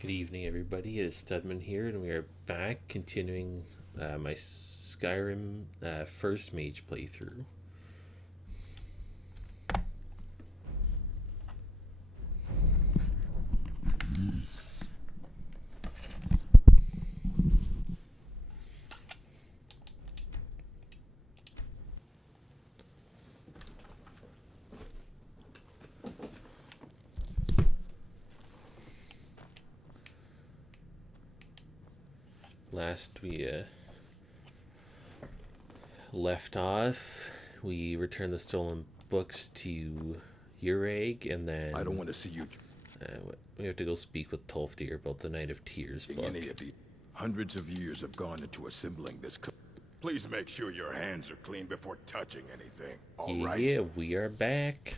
Good evening, everybody. It is Studmin here, and we are back continuing my Skyrim first Mage playthrough. Last we left off, we returned the stolen books to Ureg, and then I don't want to see you we have to go speak with Tolfdir about the Night of Tears book. any of these. Hundreds of years have gone into assembling this. Please make sure your hands are clean before touching anything. All right? Yeah, we are back.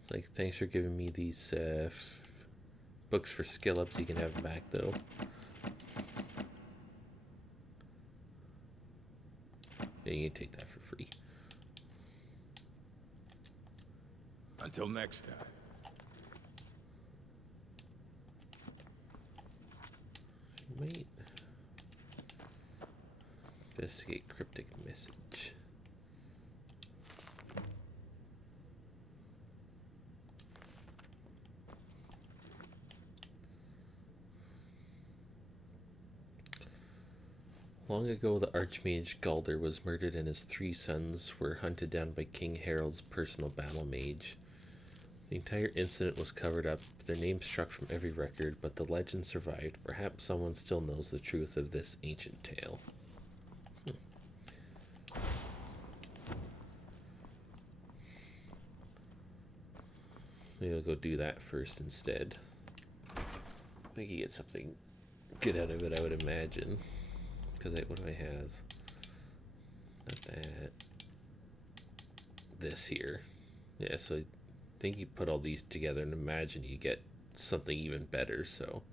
It's like, thanks for giving me these books for skill ups. You can have them back, though. Yeah, you can take that for free. Until next time. Wait. Investigate cryptic message. Long ago, the Archmage Galder was murdered and his 3 sons were hunted down by King Harold's personal battle mage. The entire incident was covered up, their names struck from every record, but the legend survived. Perhaps someone still knows the truth of this ancient tale. Maybe I'll go do that first instead. I think you get something good out of it, I would imagine. Because what do I have? Not that. This here. Yeah, so I think you put all these together and imagine you get something even better, so.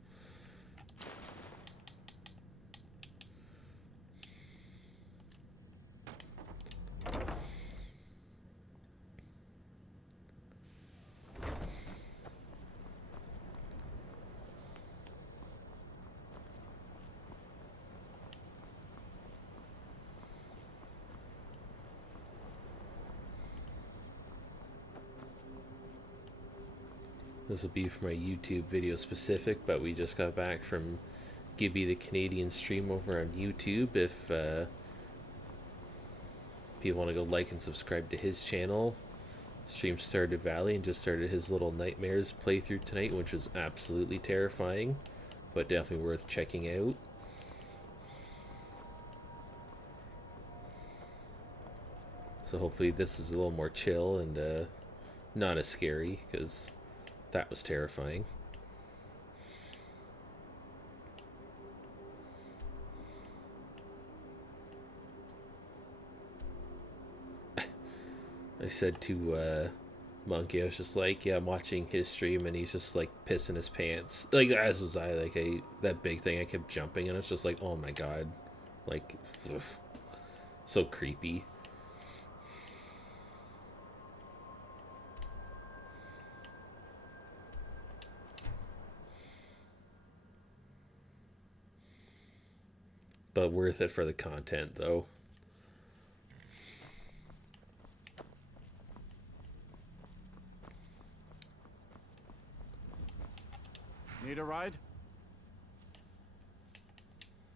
This will be for my YouTube video specific, but we just got back from Gibby the Canadian stream over on YouTube. If people want to go like and subscribe to his channel. Stream started Valley and just started his little Nightmares playthrough tonight, which was absolutely terrifying, but definitely worth checking out. So hopefully this is a little more chill and not as scary, because that was terrifying. I said to Monkey, I was just like, yeah, I'm watching his stream and he's just like pissing his pants. Like, as was I. Like, that big thing, I kept jumping and it's just like, oh my god. Like, ugh, so creepy. But worth it for the content, though. Need a ride?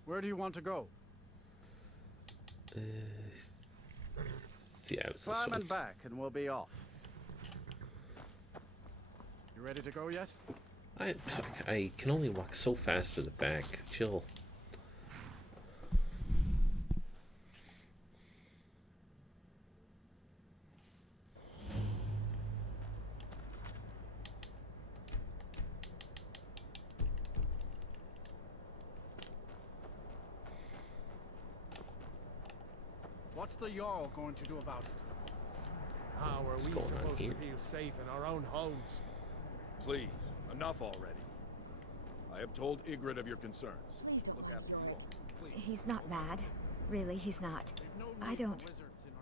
Where do you want to go? Yeah, it was this Climb one. and back and we'll be off. You ready to go yet? I can only walk so fast to the back. Chill. What's the Jarl going to do about it? How are What's we going on supposed here? to feel safe in our own homes? Please, enough already. I have told Ygritte of your concerns. Please don't Look after you all. Please. He's not mad. Really, he's not. No I need for don't. wizards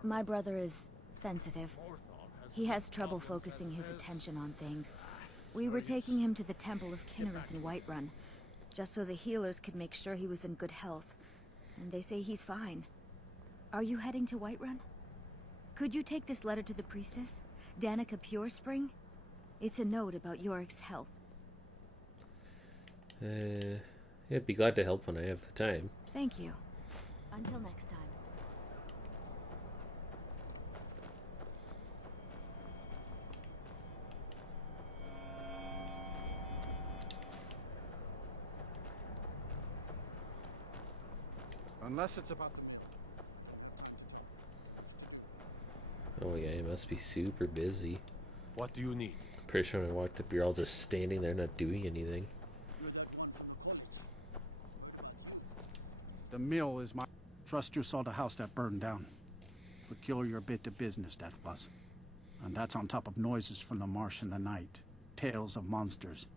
in our My brother is sensitive. He has trouble focusing his attention on things. We were taking him to the Temple of Kinnereth in Whiterun, just so the healers could make sure he was in good health. And they say he's fine. Are you heading to Whiterun? Could you take this letter to the priestess, Danica Purespring? It's a note about Yorick's health. Yeah, I'd be glad to help when I have the time. Thank you. Until next time. Unless it's about Oh yeah, you must be super busy. What do you need? Pretty sure when I walked up, you're all just standing there not doing anything. the mill is my... Trust you saw the house that burned down. Peculiar bit of business that was. And that's on top of noises from the marsh in the night. Tales of monsters.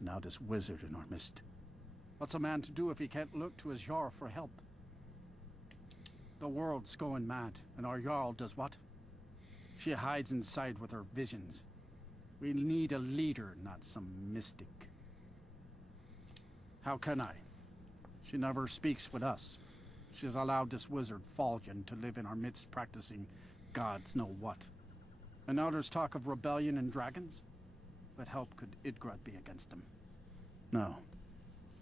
Now this wizard in our midst. What's a man to do if he can't look to his Jarl for help? The world's going mad, and our Jarl does what? She hides inside with her visions. We need a leader, not some mystic. How can I? She never speaks with us. She's allowed this wizard, Falcon, to live in our midst practicing gods know what. And now there's talk of rebellion and dragons? What help could Idgrad be against them? No.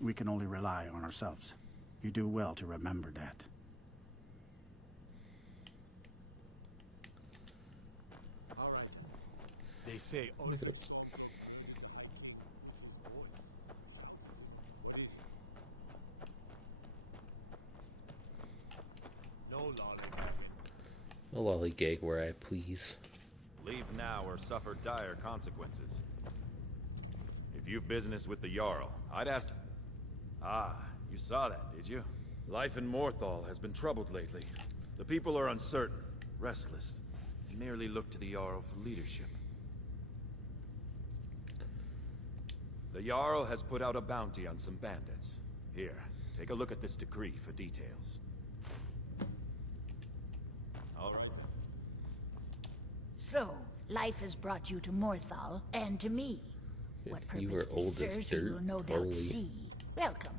We can only rely on ourselves. You do well to remember that. They say... Let me go. No A lollygag where I please. Leave now or suffer dire consequences. If you've business with the Jarl, I'd ask... Ah, you saw that, did you? Life in Morthal has been troubled lately. The people are uncertain, restless, and merely look to the Jarl for leadership. The Jarl has put out a bounty on some bandits. Here, take a look at this decree for details. All right. So, life has brought you to Morthal, and to me. What You purpose were old this as serves, we dirt, will no doubt Ollie. see. Welcome.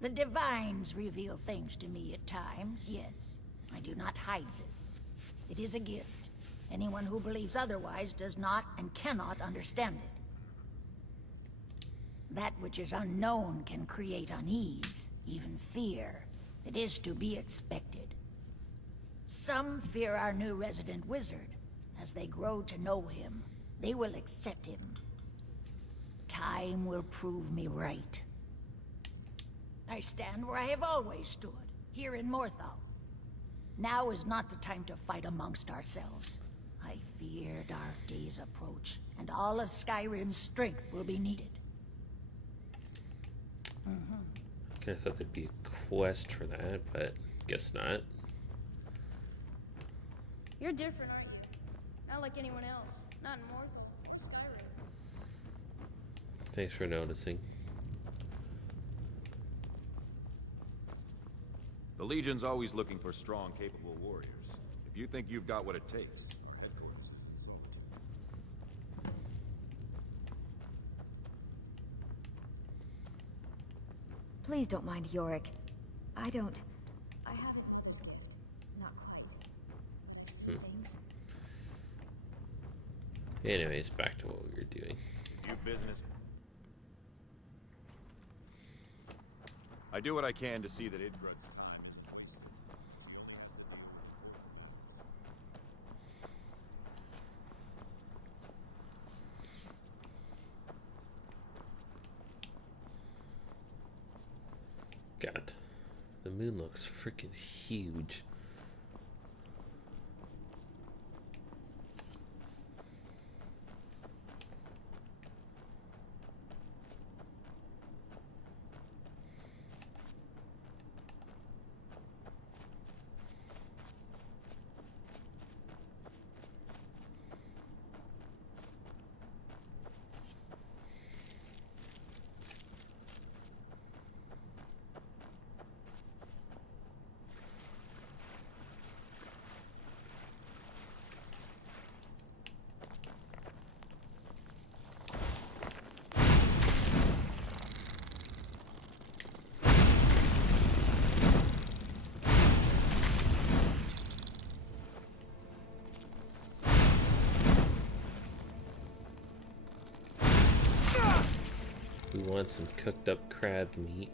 The Divines reveal things to me at times, yes. I do not hide this. It is a gift. Anyone who believes otherwise does not and cannot understand it. That which is unknown can create unease, even fear. It is to be expected. Some fear our new resident wizard. As they grow to know him, they will accept him. Time will prove me right. I stand where I have always stood, here in Morthal. Now is not the time to fight amongst ourselves. I fear dark days approach, and all of Skyrim's strength will be needed. I thought there'd be a quest for that, but guess not. You're different, aren't you? Not like anyone else. Not in Morthal. Skyrim. Thanks for noticing. The Legion's always looking for strong, capable warriors. If you think you've got what it takes, our headquarters is consulted. Please don't mind Yorick. I haven't... Not quite. Things. Anyways, back to what we were doing. If you've business... I do what I can to see that Idgrad's time is God, the moon looks freaking huge. Who wants some cooked up crab meat?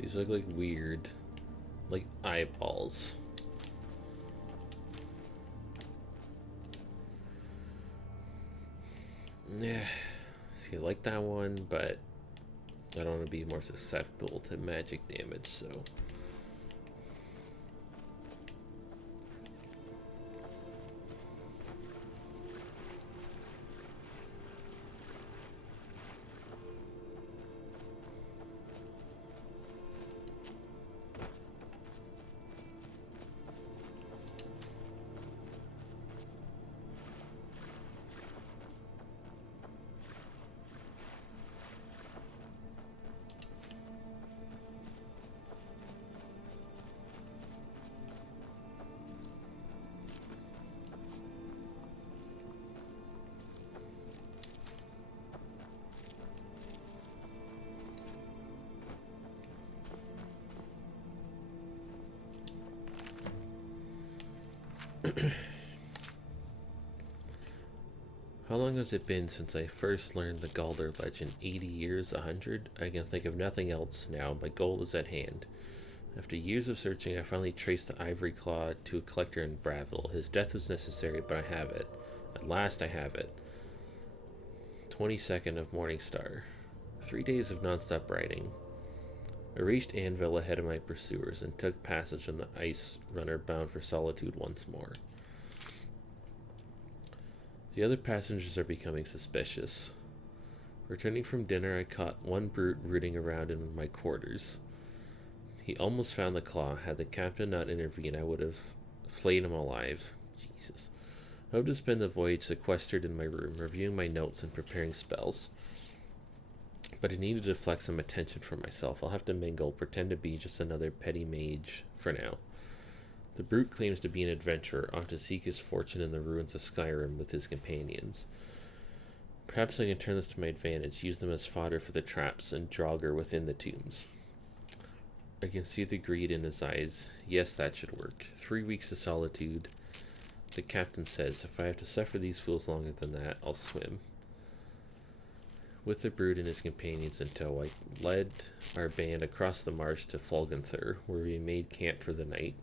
These look like weird, like eyeballs. Yeah, see, I like that one, but I don't want to be more susceptible to magic damage, so. How long has it been since I first learned the Galder legend? 80 years? 100? I can think of nothing else now. My goal is at hand. After years of searching, I finally traced the ivory claw to a collector in Bravil. His death was necessary, but I have it. At last I have it. 22nd of Morningstar. 3 days of non-stop riding. I reached Anvil ahead of my pursuers and took passage on the ice runner bound for Solitude once more. The other passengers are becoming suspicious. Returning from dinner, I caught one brute rooting around in my quarters. He almost found the claw. Had the captain not intervened, I would have flayed him alive. Jesus. I hope to spend the voyage sequestered in my room, reviewing my notes and preparing spells. But I need to deflect some attention from myself. I'll have to mingle, pretend to be just another petty mage for now. The brute claims to be an adventurer, ought to seek his fortune in the ruins of Skyrim with his companions. Perhaps I can turn this to my advantage, use them as fodder for the traps and Draugr within the tombs. I can see the greed in his eyes. Yes, that should work. 3 weeks of solitude. The captain says, if I have to suffer these fools longer than that, I'll swim. With the brute and his companions in tow, I led our band across the marsh to Folgenthur, where we made camp for the night.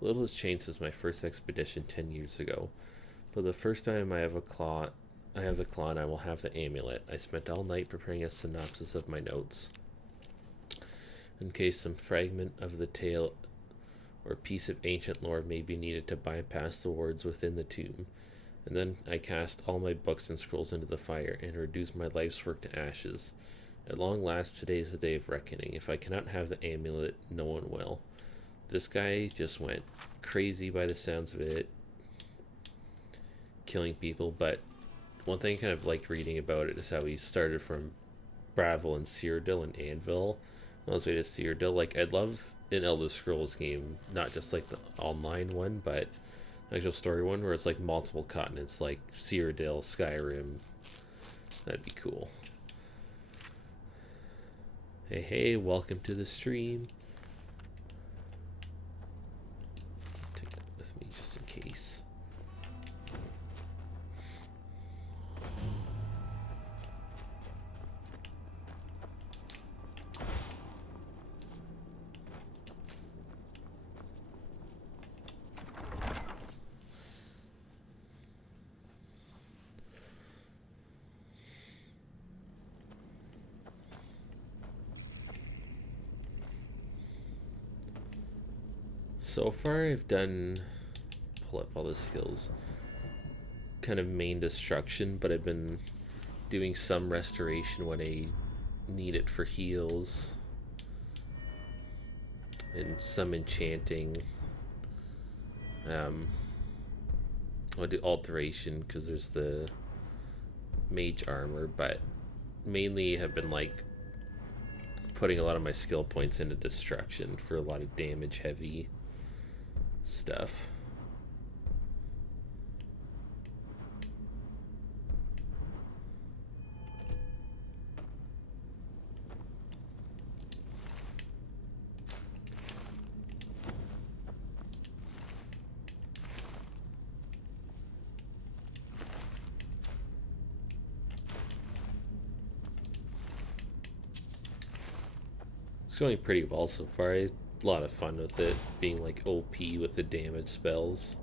Little has changed since my first expedition 10 years ago, but the first time I have the claw and I will have the amulet. I spent all night preparing a synopsis of my notes, in case some fragment of the tale or piece of ancient lore may be needed to bypass the wards within the tomb. And then I cast all my books and scrolls into the fire and reduced my life's work to ashes. At long last, today is the day of reckoning. If I cannot have the amulet, no one will. This guy just went crazy by the sounds of it, killing people, but one thing I kind of liked reading about it is how he started from Bravil and Cyrodiil and Anvil, on his way to Cyrodiil. Like, I'd love an Elder Scrolls game, not just like the online one, but actual story one where it's like multiple continents, like Cyrodiil, Skyrim. That'd be cool. Hey, welcome to the stream. Take that with me just in case. So far I've done, pull up all the skills, kind of main destruction, but I've been doing some restoration when I need it for heals, and some enchanting. I'll do alteration because there's the mage armor, but mainly have been like putting a lot of my skill points into destruction for a lot of damage heavy stuff. It's going pretty well so far. A lot of fun with it, being like OP with the damage spells.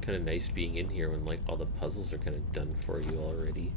Kind of nice being in here when like all the puzzles are kind of done for you already.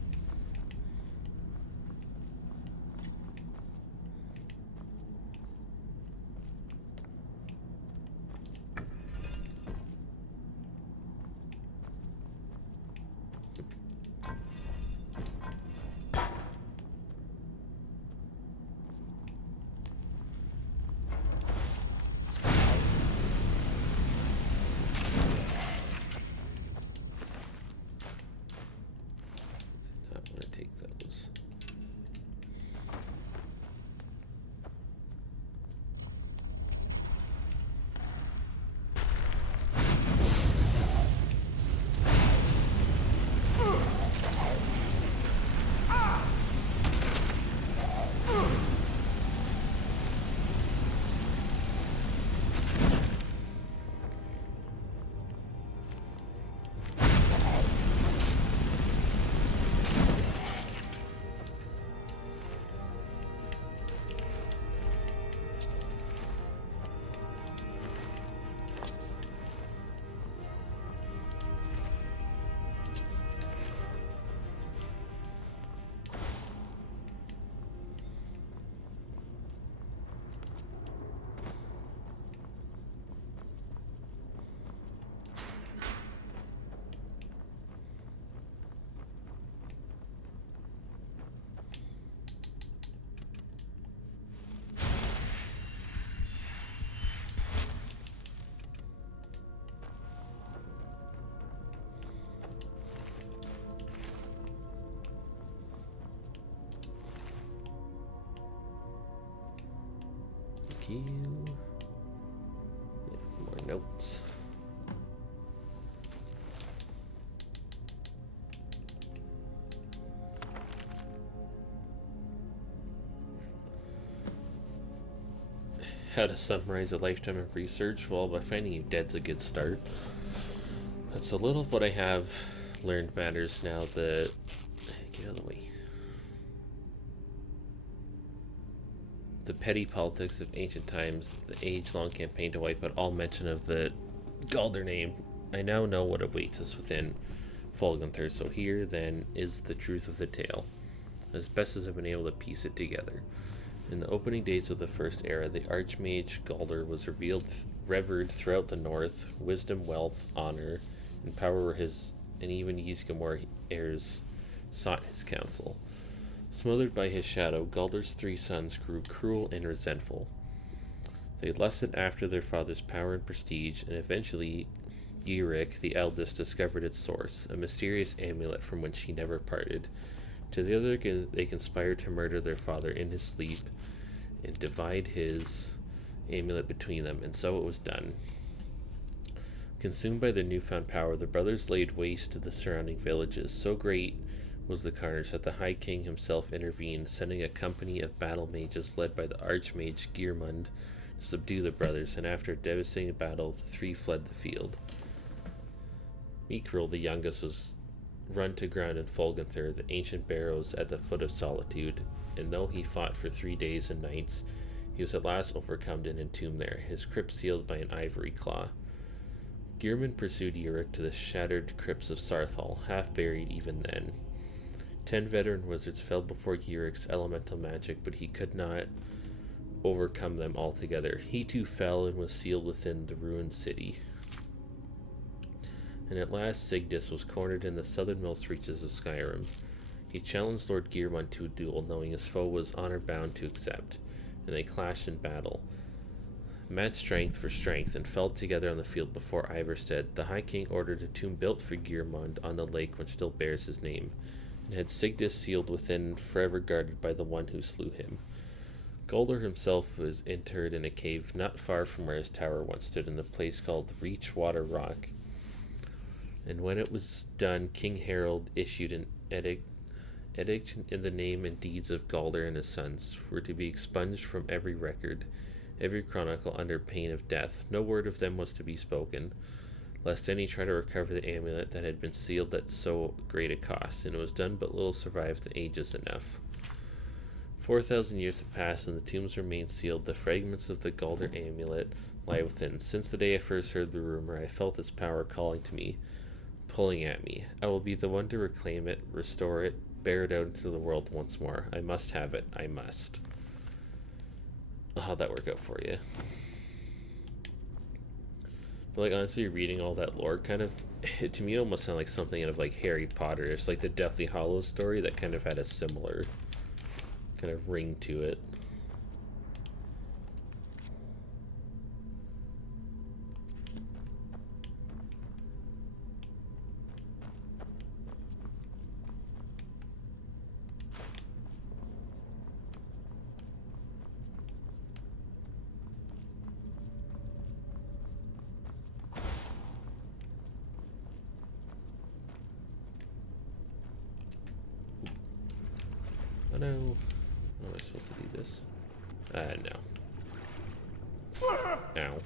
You. Yeah, more notes. How to summarize a lifetime of research? Well, by finding you dead's a good start. That's a little of what I have learned matters now that... Get out of the way. The petty politics of ancient times, the age-long campaign to wipe out all mention of the Galder name. I now know what awaits us within Folgunthur, so here, then, is the truth of the tale, as best as I've been able to piece it together. In the opening days of the First Era, the Archmage Galder was revered throughout the north. Wisdom, wealth, honor, and power were his, and even Ysgramor heirs sought his counsel. Smothered by his shadow, Galder's 3 sons grew cruel and resentful. They lusted after their father's power and prestige, and eventually Yurik, the eldest, discovered its source, a mysterious amulet from which he never parted. Together they conspired to murder their father in his sleep and divide his amulet between them, and so it was done. Consumed by their newfound power, the brothers laid waste to the surrounding villages. So great was the carnage that the High King himself intervened, sending a company of battle mages led by the Archmage Gearmund to subdue the brothers, and after a devastating battle, the three fled the field. Mikril, the youngest, was run to ground in Folgenther, the ancient barrows at the foot of Solitude, and though he fought for 3 days and nights, he was at last overcome and entombed there, his crypt sealed by an ivory claw. Gearmund pursued Yurik to the shattered crypts of Sarthal, half buried even then. 10 veteran wizards fell before Yurik's elemental magic, but he could not overcome them altogether. He too fell and was sealed within the ruined city. And at last Sigdis was cornered in the southernmost reaches of Skyrim. He challenged Lord Gearmund to a duel, knowing his foe was honor-bound to accept, and they clashed in battle, matched strength for strength, and fell together on the field before Ivarstead. The High King ordered a tomb built for Gearmund on the lake which still bears his name, and had Sigdis sealed within, forever guarded by the one who slew him. Golder himself was interred in a cave not far from where his tower once stood, in a place called Reachwater Rock. And when it was done, King Harold issued an edict in the name and deeds of Galder and his sons, were to be expunged from every record, every chronicle, under pain of death. No word of them was to be spoken, lest any try to recover the amulet that had been sealed at so great a cost, and it was done, but little survived the ages enough. 4,000 years have passed, and the tombs remain sealed. The fragments of the Galder amulet lie within. Since the day I first heard the rumor, I felt its power calling to me, pulling at me. I will be the one to reclaim it, restore it, bear it out into the world once more. I must have it. I must. How'd that work out for you? But like, honestly, reading all that lore kind of, to me, it almost sounded like something out of like Harry Potter. It's like the Deathly Hallows story that kind of had a similar kind of ring to it. Oh no. How am I supposed to do this? No. Ow.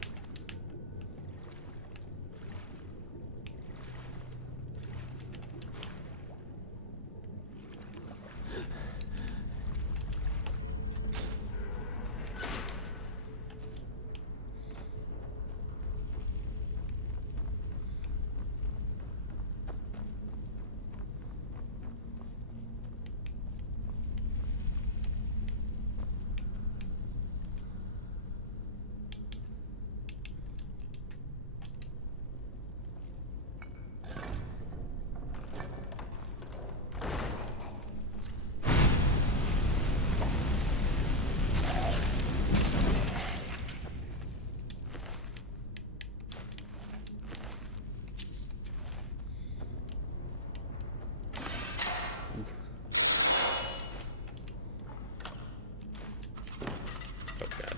Oh god.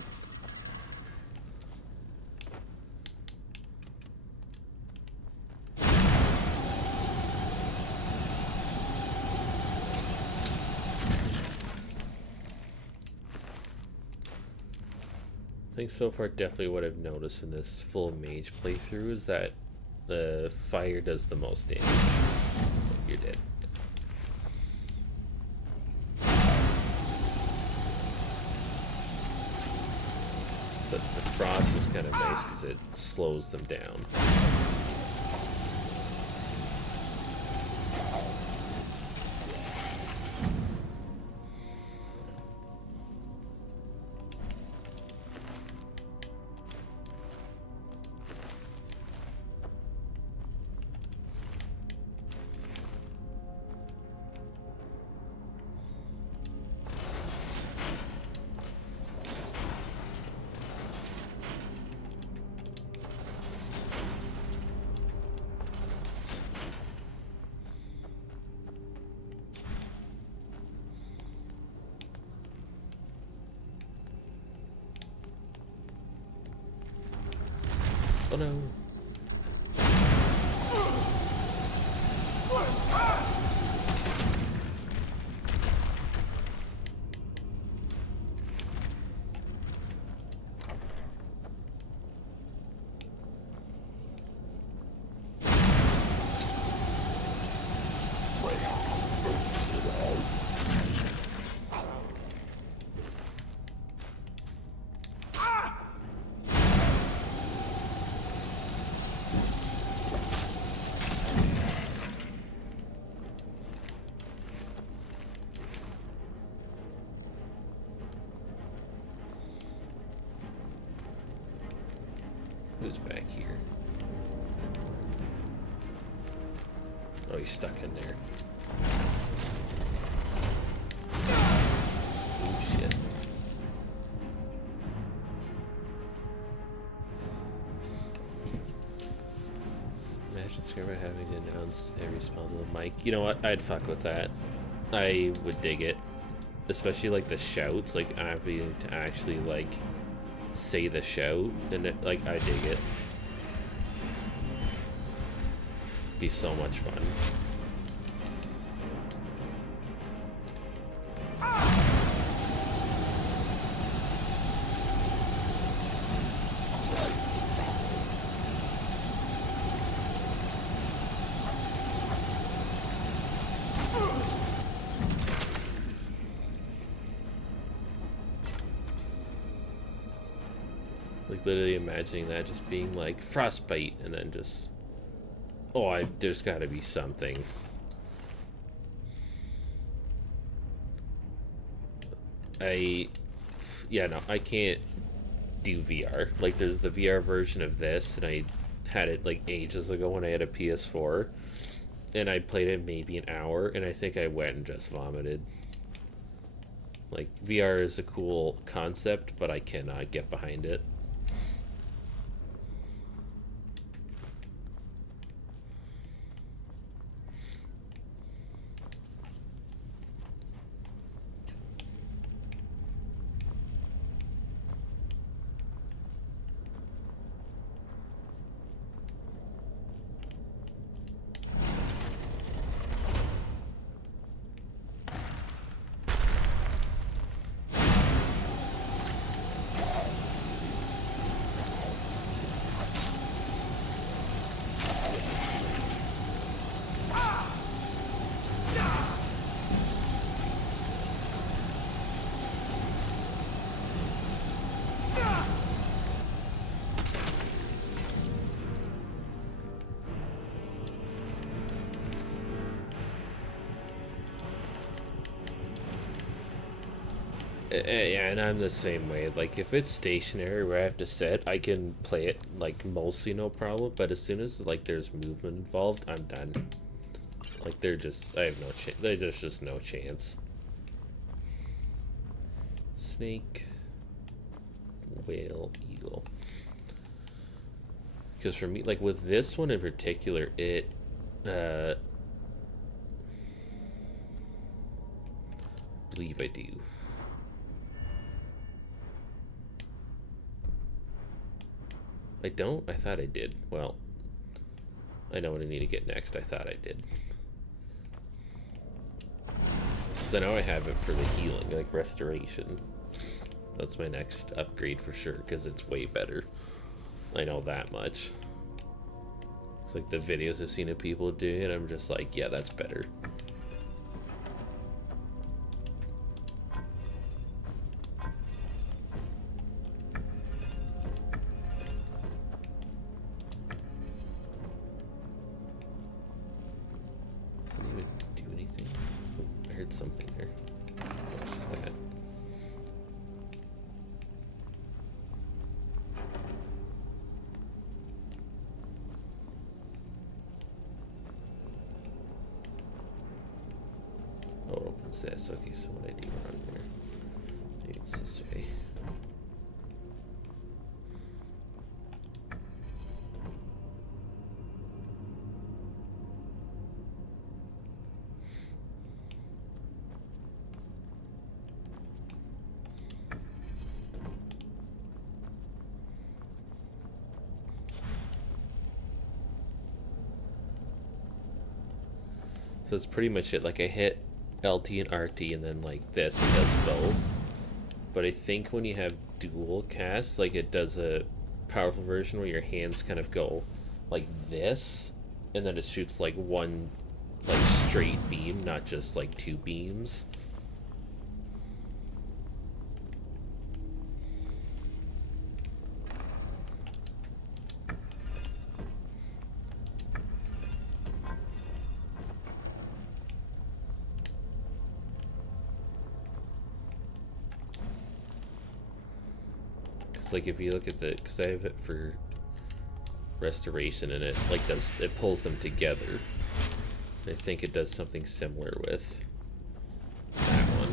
I think so far definitely what I've noticed in this full mage playthrough is that the fire does the most damage. You're dead. But the frost is kind of nice because it slows them down. Oh no. Who's back here? Oh, he's stuck in there. Oh, shit. Imagine Skyrim having to announce every spell to the mic. You know what? I'd fuck with that. I would dig it. Especially, like, the shouts. Like, having to actually, like, say the shout. And, it, like, I dig it. Be so much fun. Like literally imagining that just being like frostbite and then just there's got to be something. No, I can't do VR. Like there's the VR version of this and I had it like ages ago when I had a PS4 and I played it maybe an hour and I think I went and just vomited. Like VR is a cool concept, but I cannot get behind it. Yeah, and I'm the same way. Like, if it's stationary where I have to sit, I can play it, like, mostly no problem. But as soon as, like, there's movement involved, I'm done. Like, I have no chance. There's just no chance. Snake. Whale. Eagle. Because for me, like, with this one in particular, it, believe I do. I don't? I thought I did. Well, I know what I need to get next. I thought I did. Because I know I have it for the healing, like restoration. That's my next upgrade for sure, because it's way better. I know that much. It's like the videos I've seen of people doing it, I'm just like, yeah, that's better. Something there. Oh, it's just that. Oh, it opens this. Okay, so what I do wrong there? Maybe it's this way. So it's pretty much it. Like I hit LT and RT and then like this, it does both. But I think when you have dual casts, like it does a powerful version where your hands kind of go like this, and then it shoots like one like straight beam, not just like two beams. Like if you look at the, because I have it for restoration, and it like it pulls them together. I think it does something similar with that one.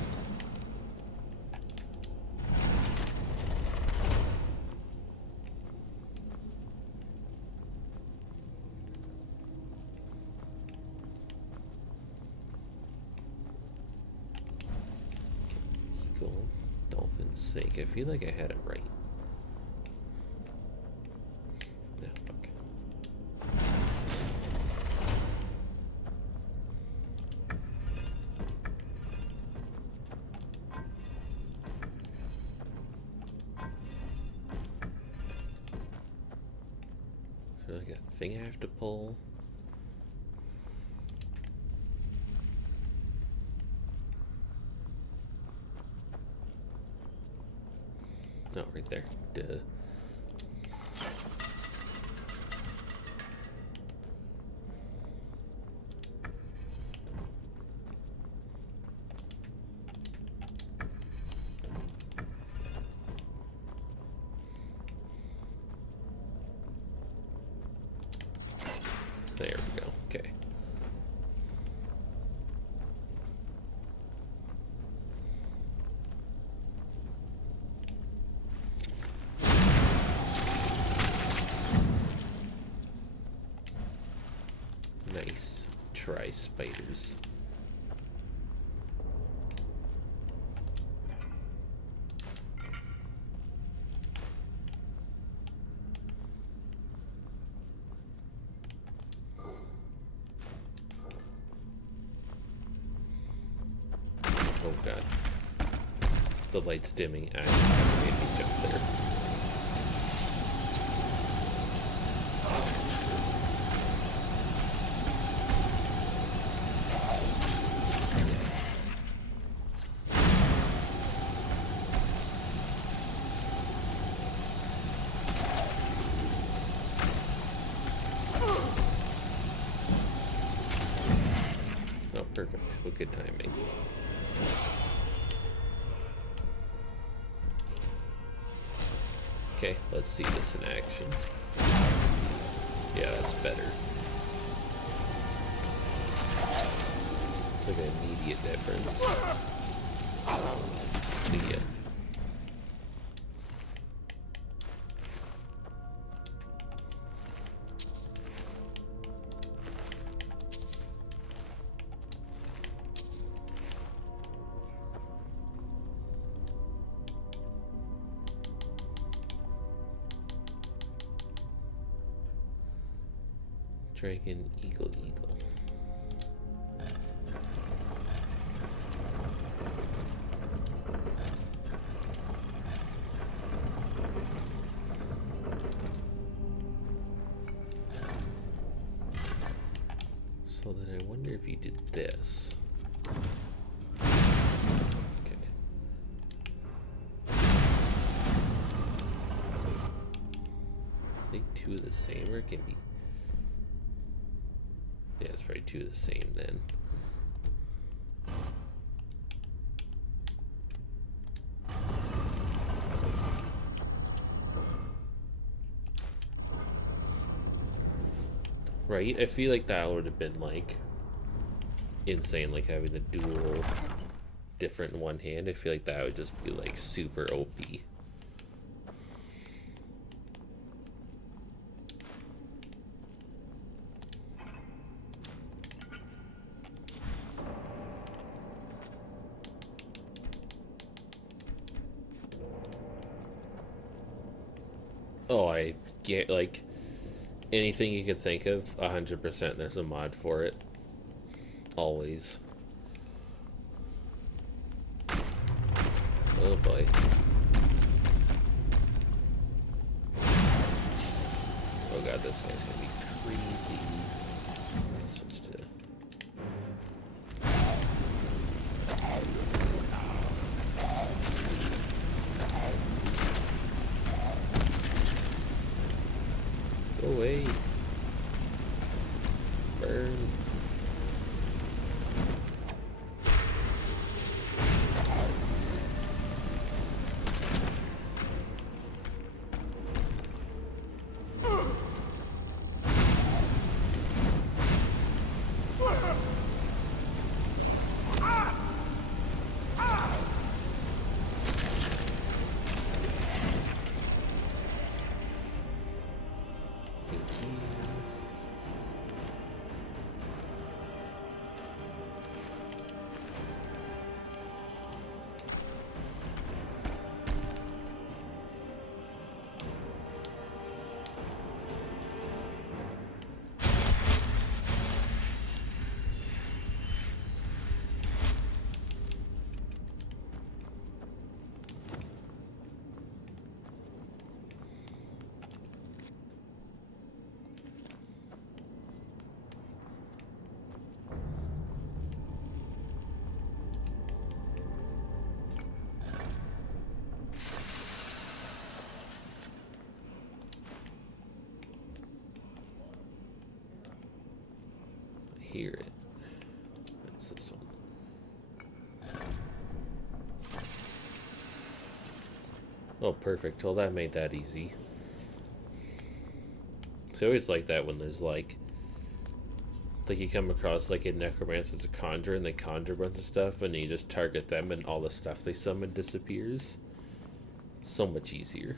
Eagle, dolphin, snake. I feel like I had it right. Like a thing I have to pull. No, right there. Duh. There we go. Okay. Nice. Try spiders. Oh god. The light's dimming actually made me jump there. Oh, perfect. What good timing. Okay, let's see this in action. Yeah, that's better. It's like an immediate difference. See ya. Dragon, eagle, eagle. So then I wonder if you did this. Okay. It's like two of the same, or it can be. Yeah, it's probably two of the same then. Right? I feel like that would have been like insane, like having the dual different in one hand. I feel like that would just be like super OP. Oh, I get like anything you could think of, 100% there's a mod for it. Always. Oh boy. Oh god, this guy's gonna be crazy. Let's switch to... Go away. Burn. Hear it. What's this one? Oh, perfect. Well, that made that easy. It's always like that when there's like you come across like a necromancer's a conjure and they conjure a bunch of stuff and you just target them and all the stuff they summon disappears. So much easier.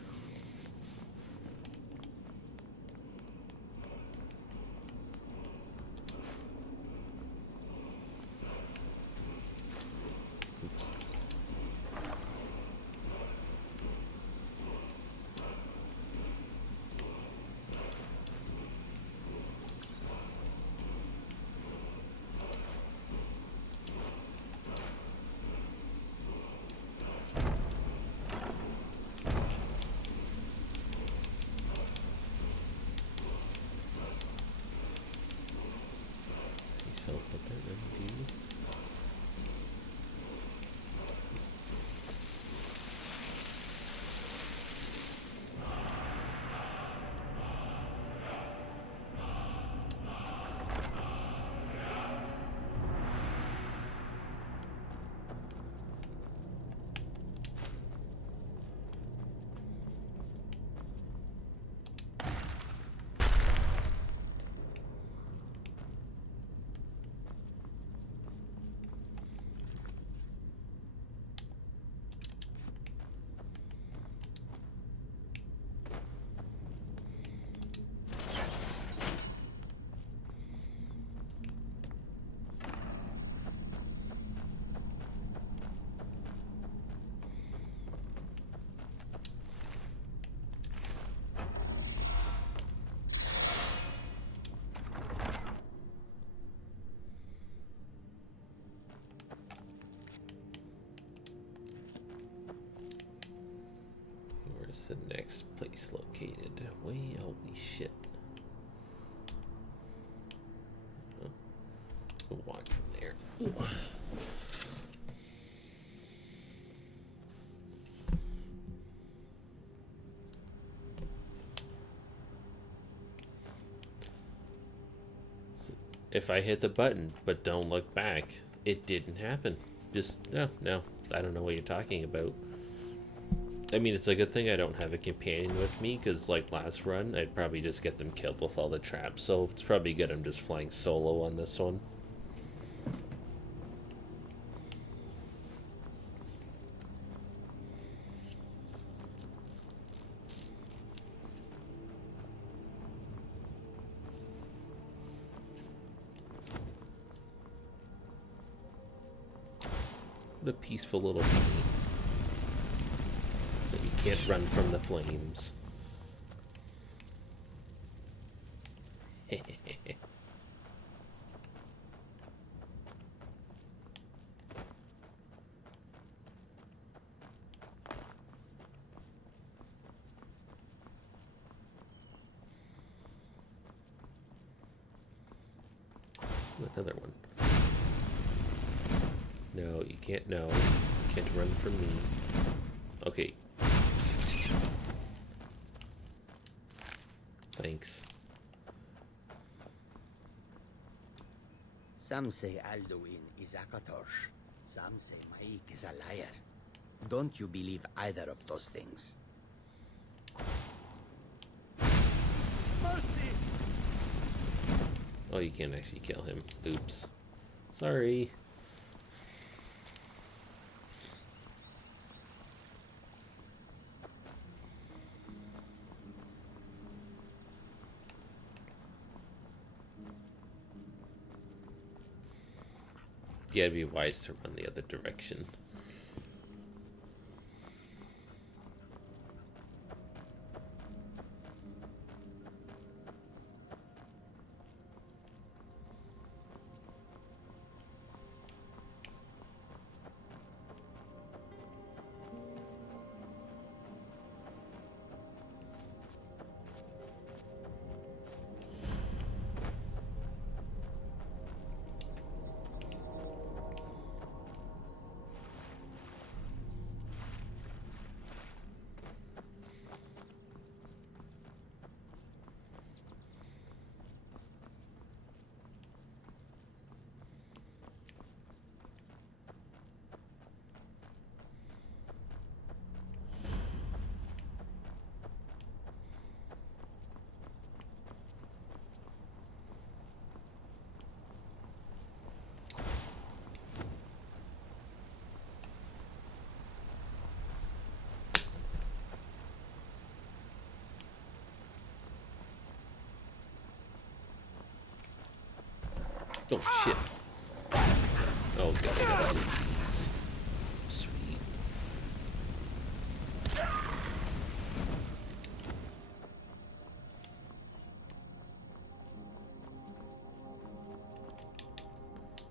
The next place located? Way, holy shit. Oh, we'll walk from there. So if I hit the button but don't look back, it didn't happen. Just, no, I don't know what you're talking about. I mean, it's a good thing I don't have a companion with me, because like last run, I'd probably just get them killed with all the traps, so it's probably good I'm just flying solo on this one. The peaceful little bunny. You can't run from the flames. Another one. No, you can't. No, you can't run from me. Okay. Thanks. Some say Alduin is Akatosh. Some say Mage is a liar. Don't you believe either of those things? Mercy! Oh, you can't actually kill him. Oops. Sorry. Yeah, it'd be wise to run the other direction. Oh shit. Oh god, I got a disease. Sweet.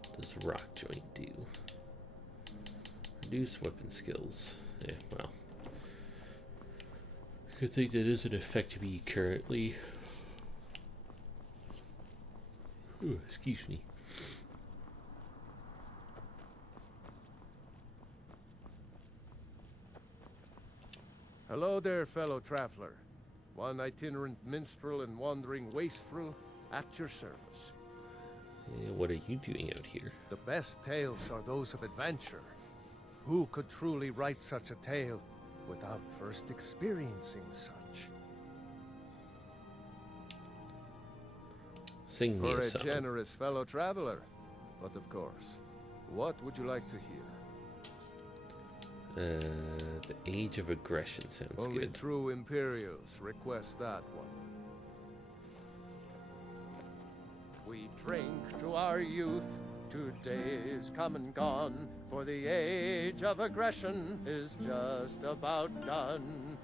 What does rock joint do? Reduce weapon skills. Yeah, well. Good thing that isn't affecting me currently. Ooh, excuse me. Hello there, fellow traveler. One itinerant minstrel and wandering wastrel at your service. What are you doing out here? The best tales are those of adventure. Who could truly write such a tale without first experiencing such? Sing me For a a song. generous fellow traveler. But of course, what would you like to hear? The Age of Aggression sounds Only good. true Imperials request that one. We drink to our youth, 2 days come and gone, for the age of aggression is just about done.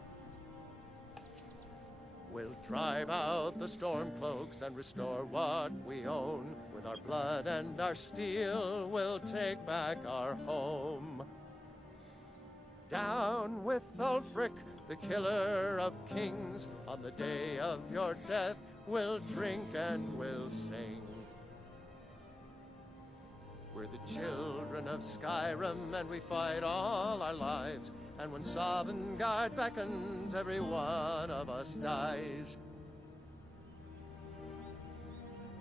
We'll drive out the stormcloaks and restore what we own. With our blood and our steel, we'll take back our home. Down with Ulfric, the killer of kings. On the day of your death, we'll drink and we'll sing. We're the children of Skyrim, and we fight all our lives. And when Sovngarde beckons, every one of us dies.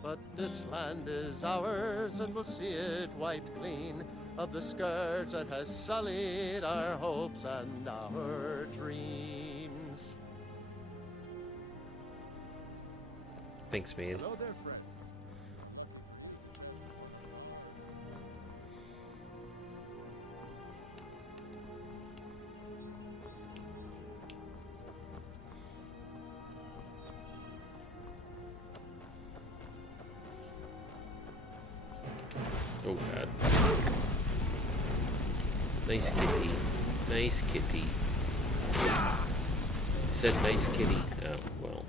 But this land is ours, and we'll see it wiped clean of the scourge that has sullied our hopes and our dreams. Thanks, man. Hello there, friend. Oh god. Nice kitty. Nice kitty. I said nice kitty. Oh, well.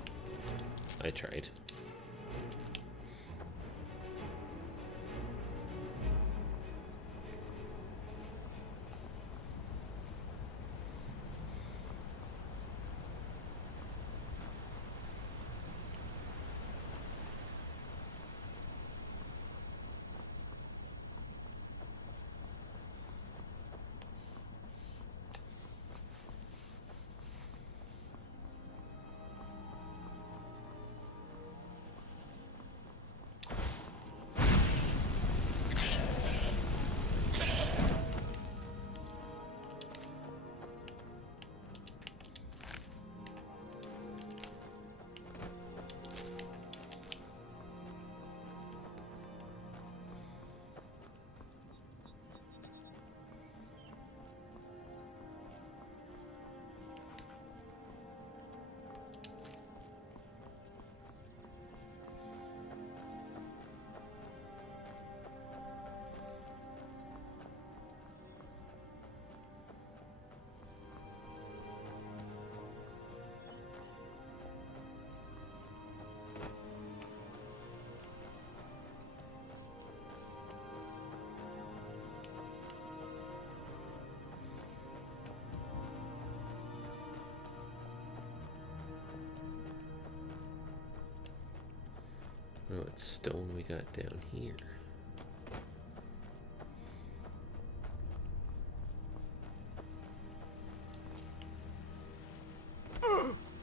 I tried. I don't know what stone we got down here.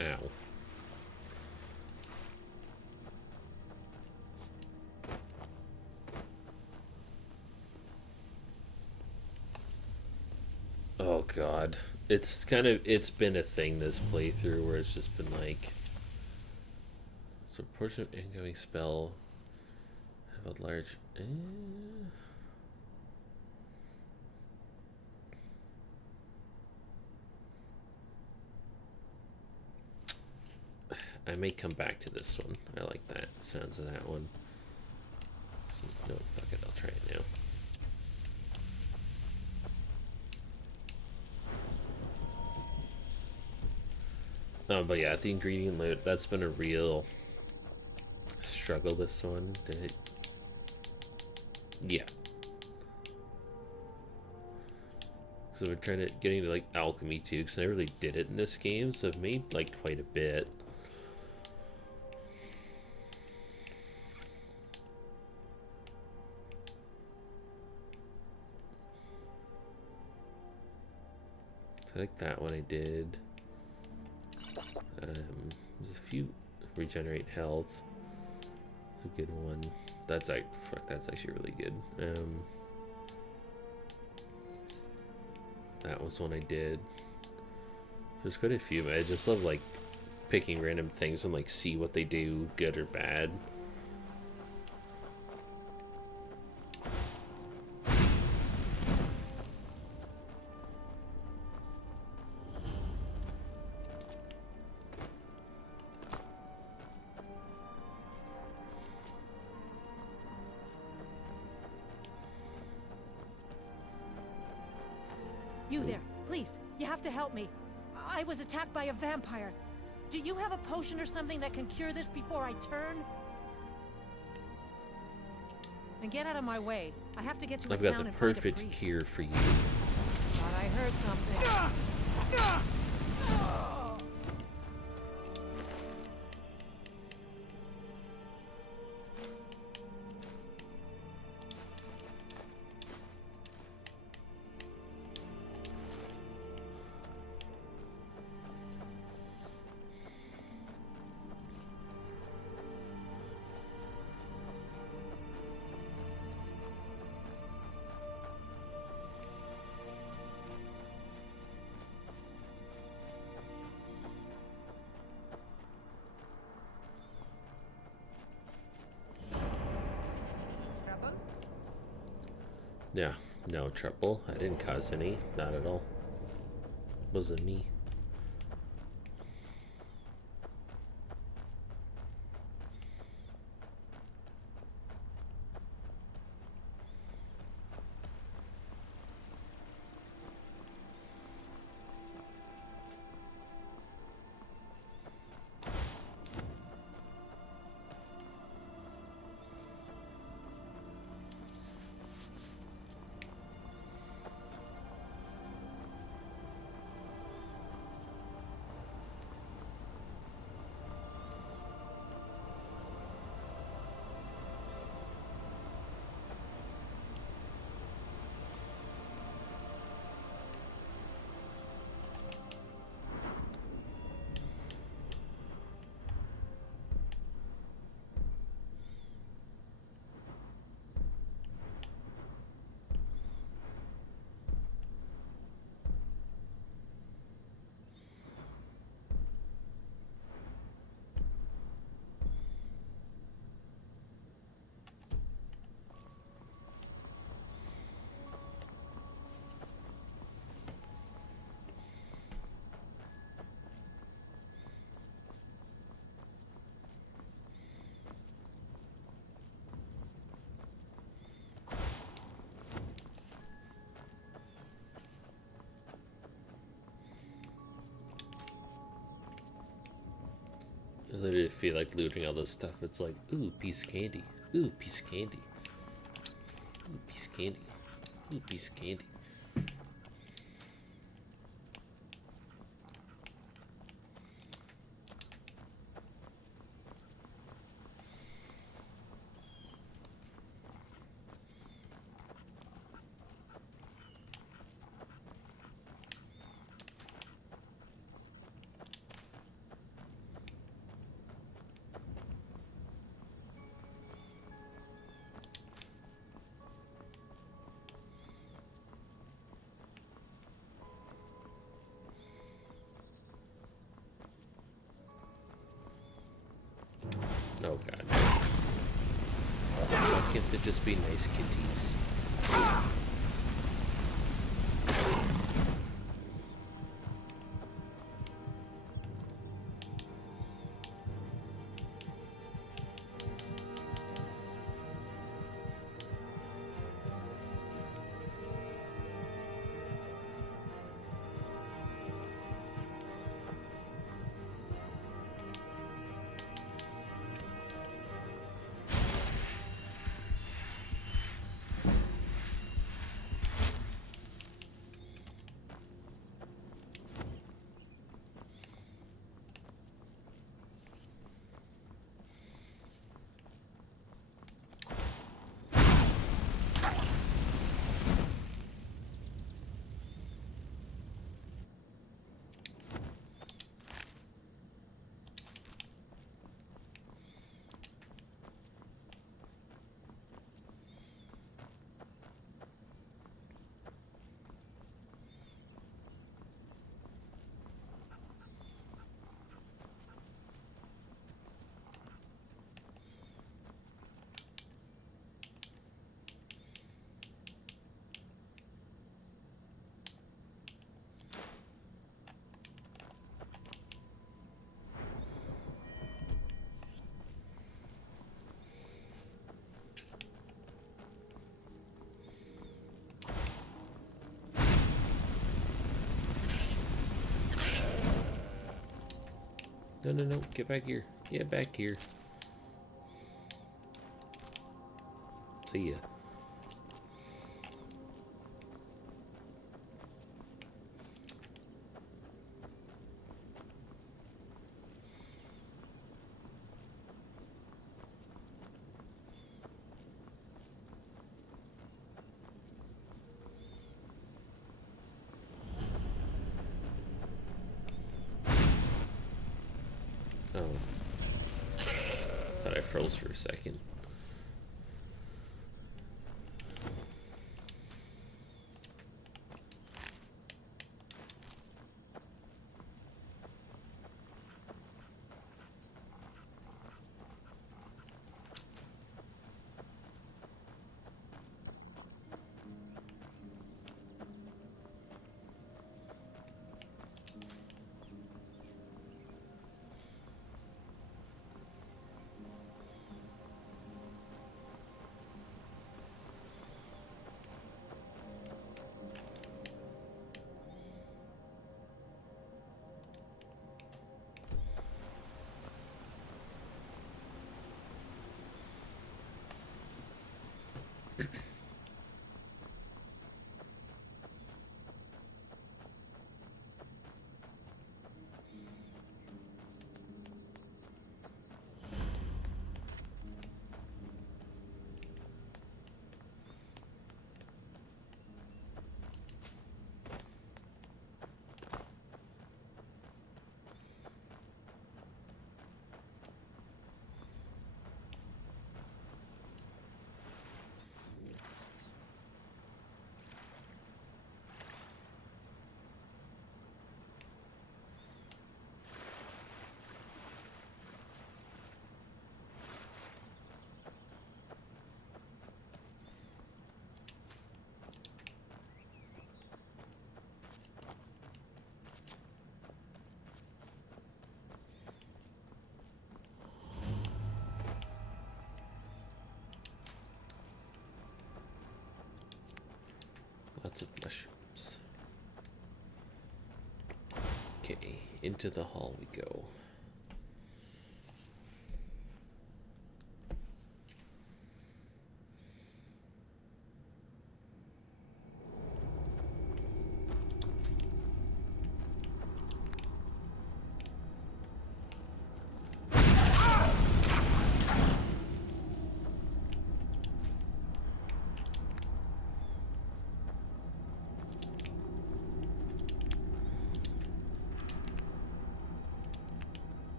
Ow. Oh god. It's been a thing this playthrough where it's just been like, so portion of incoming spell have a large I may come back to this one. I like that sounds of that one. No, fuck it, I'll try it now. But yeah, the ingredient loot, that's been a real struggle, this one. Yeah. So we're trying to get into like alchemy too, because I never really did it in this game, so I've made like quite a bit. So I like that one I did. There's a few regenerate health. It's a good one. That's like that's actually really good. That was one I did. There's quite a few, but I just love like picking random things and like see what they do, good or bad. You there, please, you have to help me. I was attacked by a vampire. Do you have a potion or something that can cure this before I turn? Then get out of my way. I have to get to a I've town got the and find a perfect priest. cure for you. Thought I heard something. Yeah, no trouble. I didn't cause any. Not at all. Wasn't me. I literally feel like looting all this stuff. It's like, ooh, piece of candy. Ooh, piece of candy. Ooh, piece of candy. Ooh, piece of candy. just be nice kitties. No, no, no. Get back here. Get back here. See ya. Oh. Thought I froze for a second. Lots of mushrooms. Okay, into the hall we go.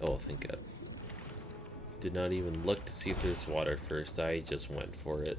Oh, thank God. Did not even look to see if there's water first. I just went for it.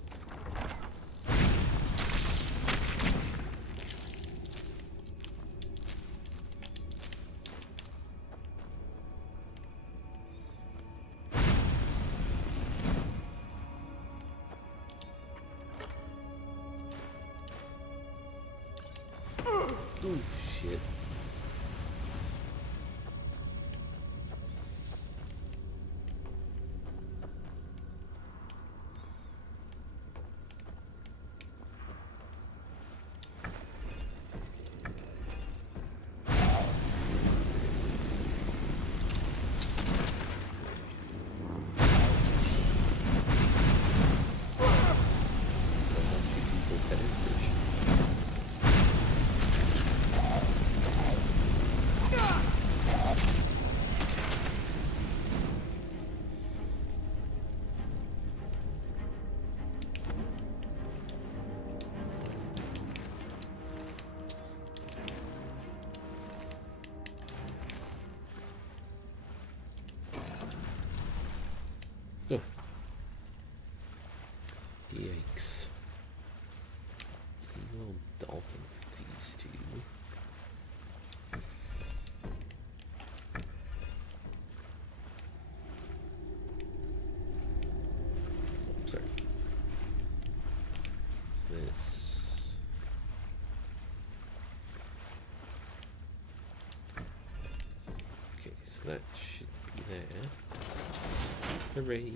Oh. Yikes. Evil dolphin for these two. Oh, sorry. So then it's... Okay, so that should be that. Hooray!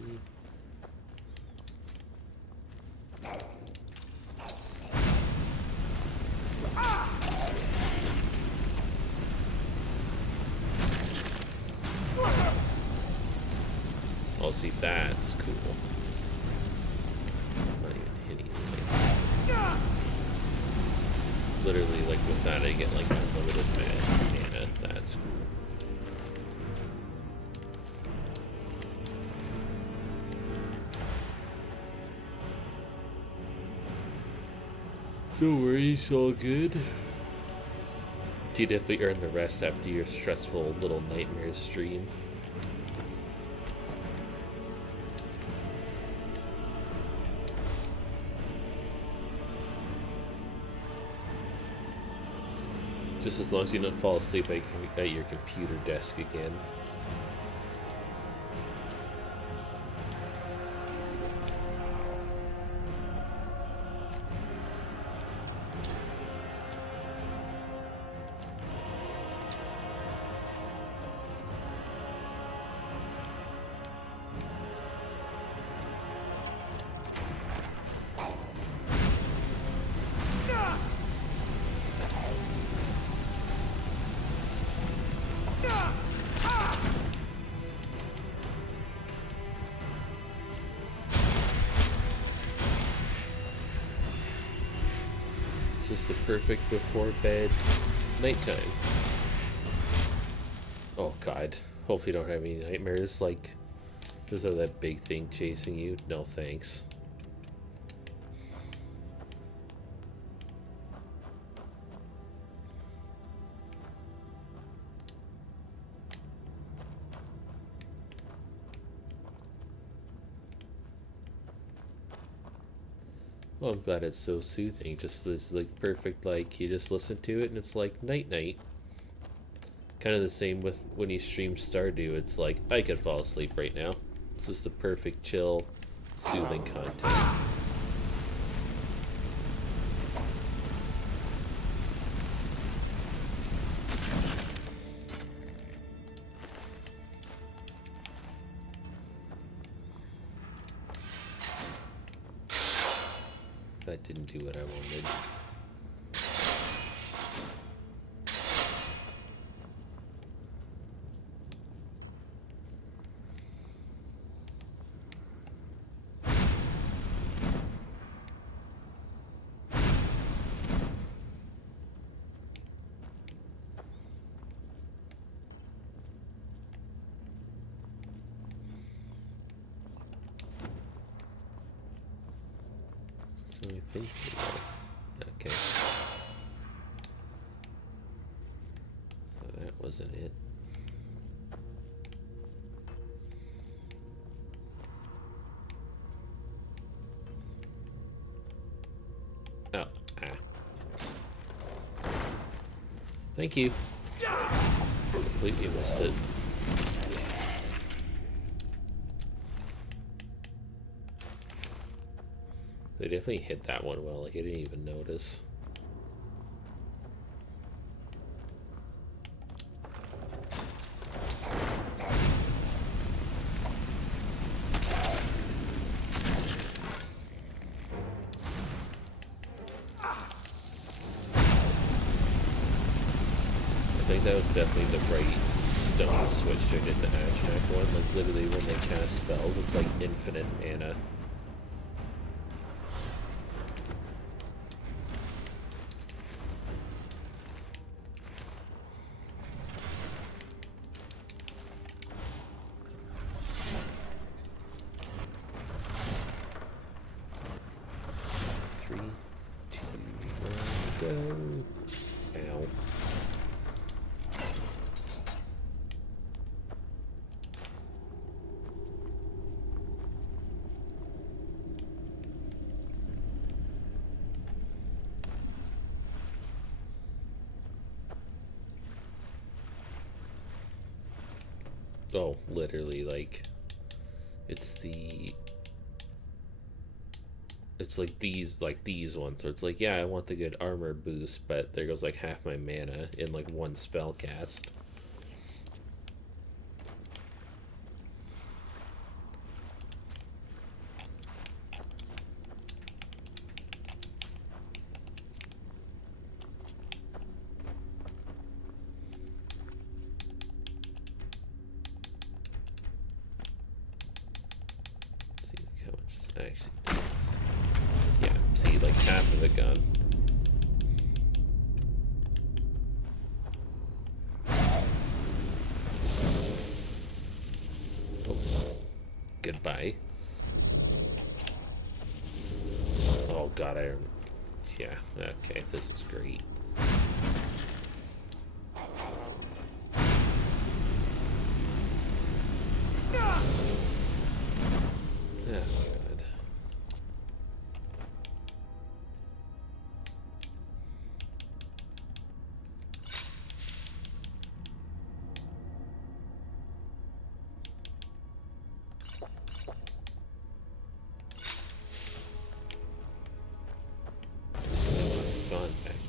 Oh, see, that's cool. Not even hitting anything. Literally, like, with that, I get, like, unlimited mana. That's cool. Don't worry, it's all good. You definitely earn the rest after your stressful little nightmare stream. Just as long as you don't fall asleep at your computer desk again. This is the perfect before bed nighttime. Oh god. Hopefully you don't have any nightmares. Like, is there that big thing chasing you? No thanks. Well, I'm glad it's so soothing. Just this, like, perfect, like, you just listen to it and it's like night-night. Kind of the same with when you stream Stardew. It's like, I could fall asleep right now. It's just the perfect, chill, soothing content. That didn't do what I wanted. So I think okay. So that wasn't it. Oh, Thank you. Completely missed it. They definitely hit that one well, like I didn't even notice. I think that was definitely the right stone switch to hit the Ashnak one. Like literally when they cast spells, it's like infinite mana. Oh, literally, like, it's like these ones. So it's like, yeah, I want the good armor boost, but there goes like half my mana in like one spell cast. Let's see how much this actually does. Yeah, see, like half of it gone. Oh, goodbye. Oh god, yeah, okay, this is great. Oh god. It's gone back to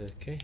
okay.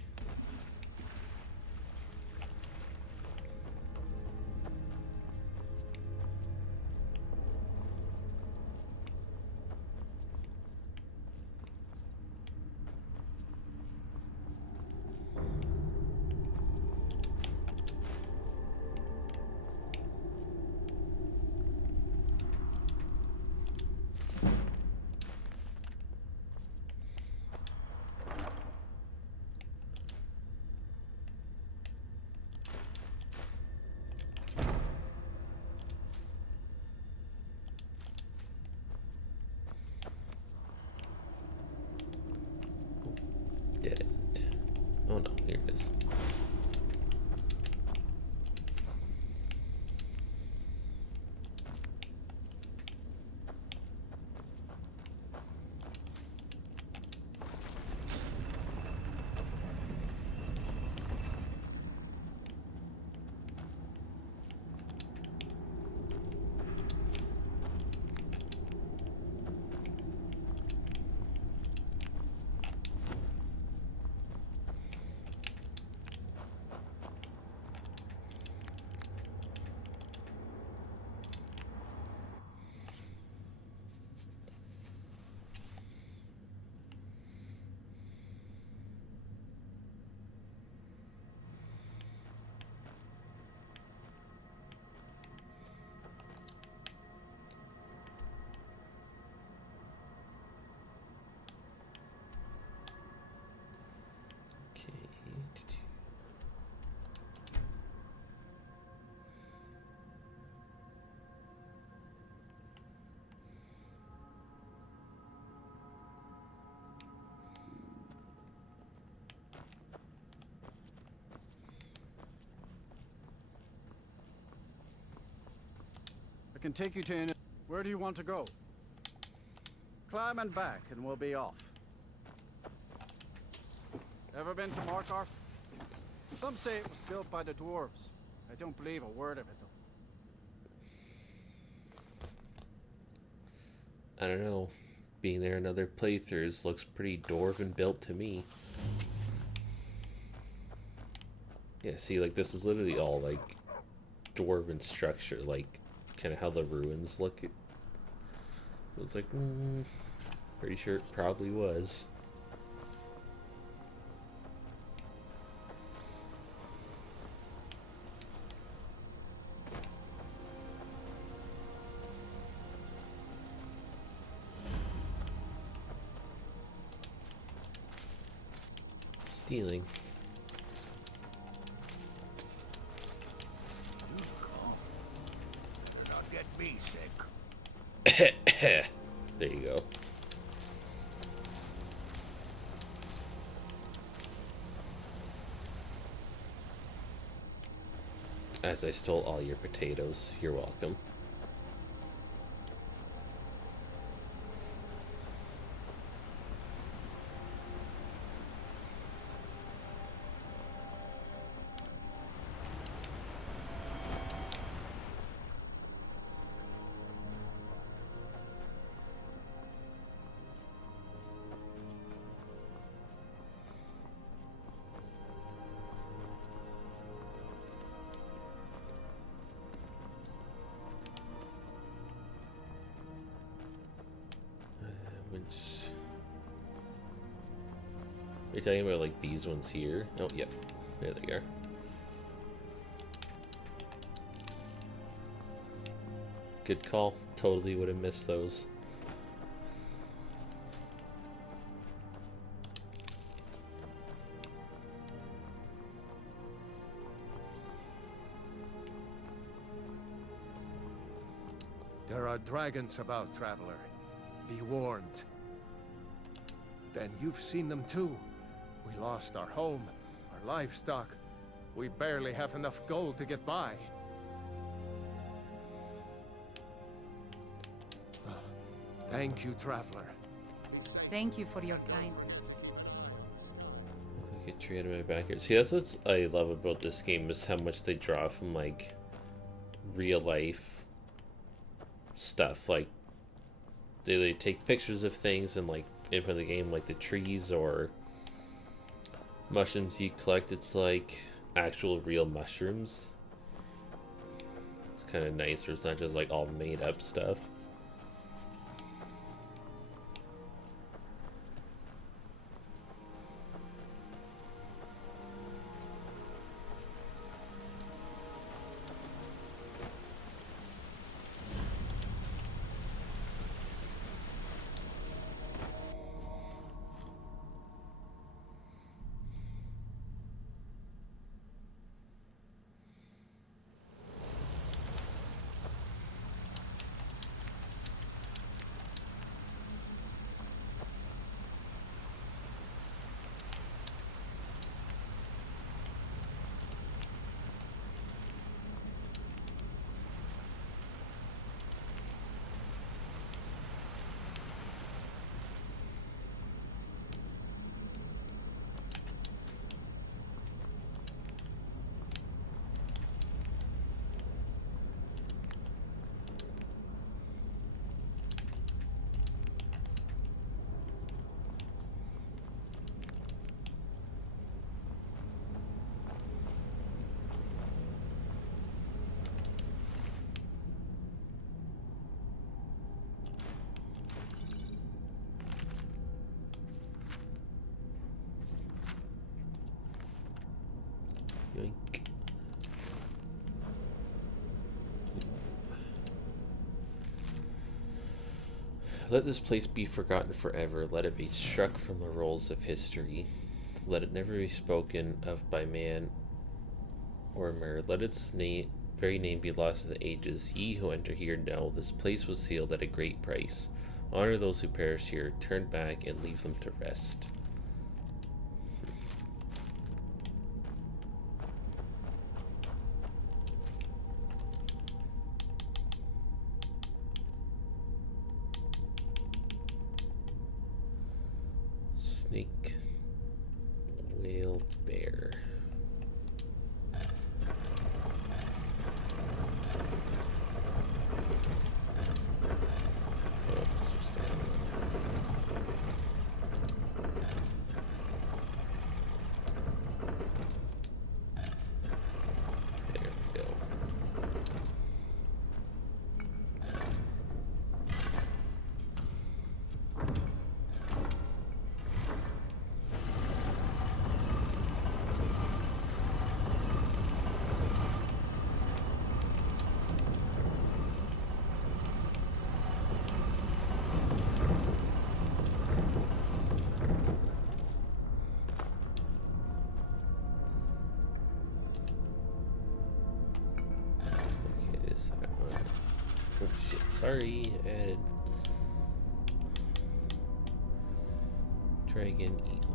Did it. Oh no, here it is. I can take you to... Where do you want to go? Climb and back, and we'll be off. Ever been to Markarth? Some say it was built by the dwarves. I don't believe a word of it, though. I don't know. Being there in other playthroughs looks pretty dwarven built to me. Yeah, see, like, this is literally all, like, dwarven structure, like, kind of how the ruins look. It's like, pretty sure it probably was. stealing. Do not get me sick. There you go. As I stole all your potatoes, you're welcome. Are you talking about like these ones here? Oh, yep. There they are. Good call. Totally would have missed those. There are dragons about, traveler. Be warned. Then you've seen them too. We lost our home, our livestock. We barely have enough gold to get by. Thank you, traveler. Thank you for your kindness. Like a tree out of my backyard. See, that's what I love about this game, is how much they draw from like real life stuff. Like they take pictures of things and like input the game, like the trees or mushrooms you collect. It's like actual real mushrooms. It's kind of nice, where it's not just like all made up stuff. Yoink. Let this place be forgotten forever. Let it be struck from the rolls of history. Let it never be spoken of by man or mere. Let its very name be lost to the ages. Ye who enter here know this place was sealed at a great price. Honor those who perished here. Turn back and leave them to rest. Snake, whale, bear. Oh, this was the wrong one. There we go. Sorry, added. Dragon Eagle.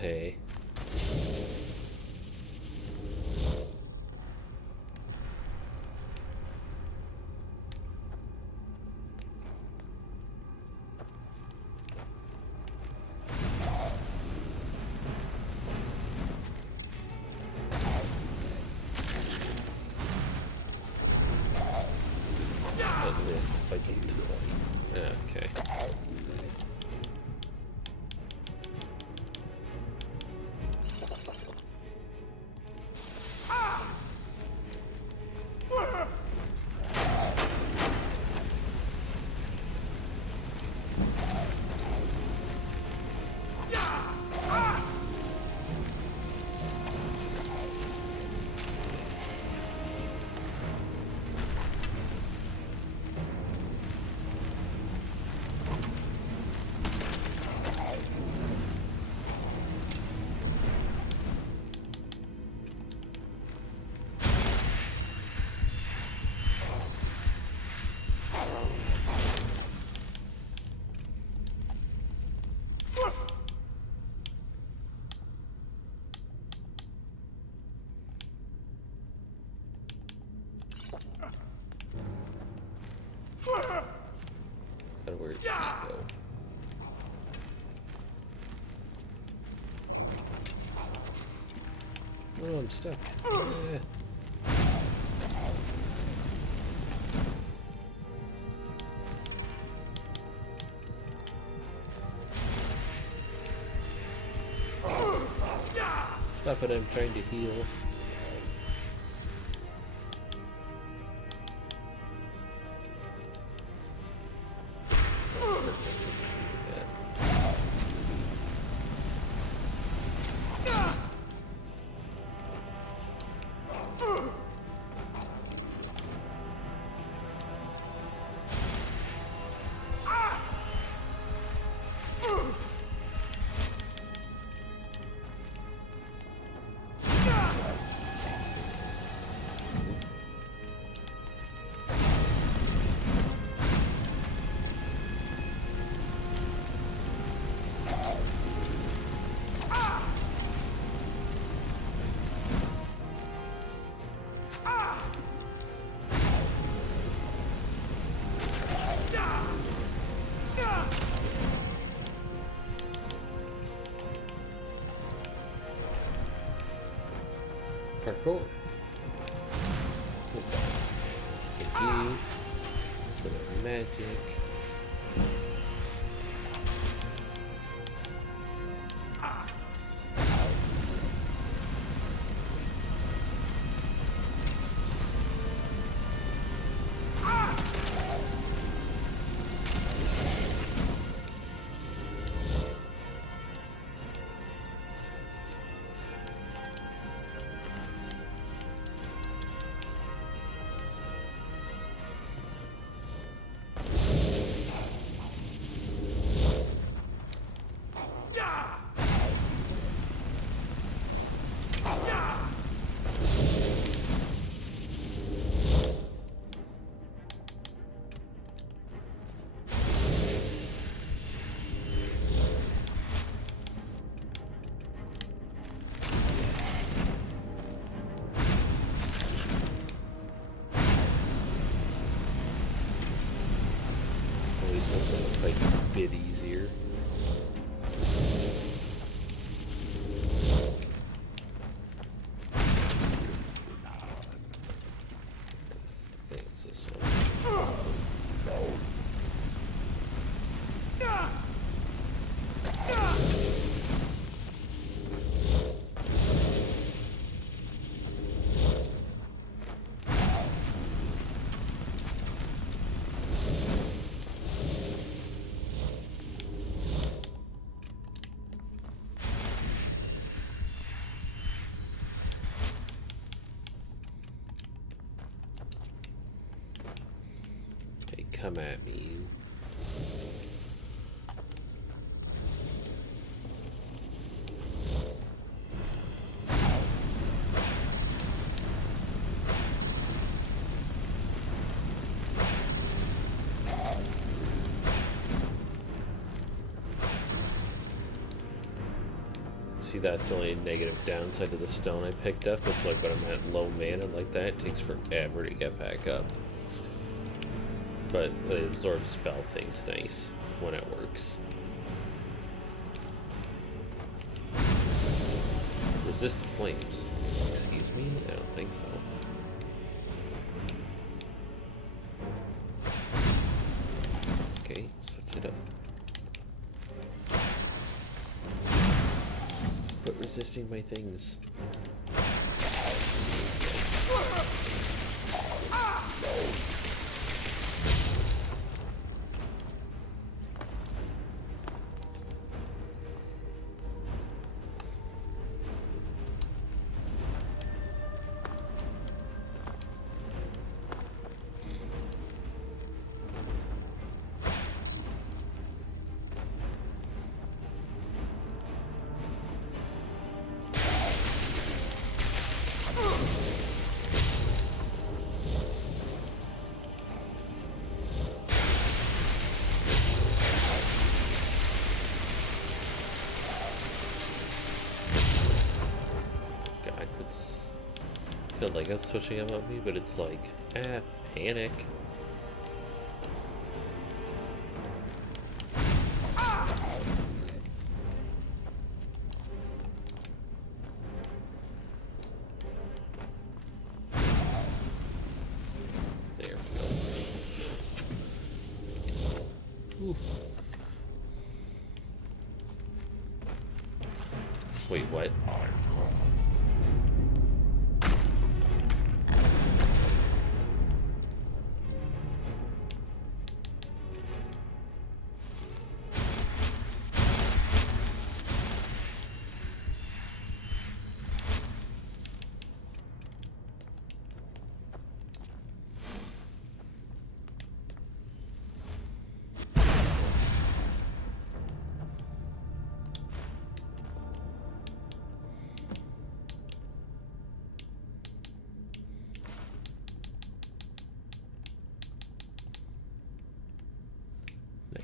Hey. Okay. Where did he go? Oh, I'm stuck. Stop it, I'm trying to heal. Parkour. Key. Magic. this one fight's a bit easier. I think it's this one. Okay, come at me, you. See, that's the only negative downside to the stone I picked up. It's like when I'm at low mana like that, it takes forever to get back up. But the absorb spell thing's nice when it works. Resist flames. Excuse me? I don't think so. Okay, switch it up. Quit resisting my things. Don't like us switching up on me, but it's like, panic. There we go. Ooh. Wait, what?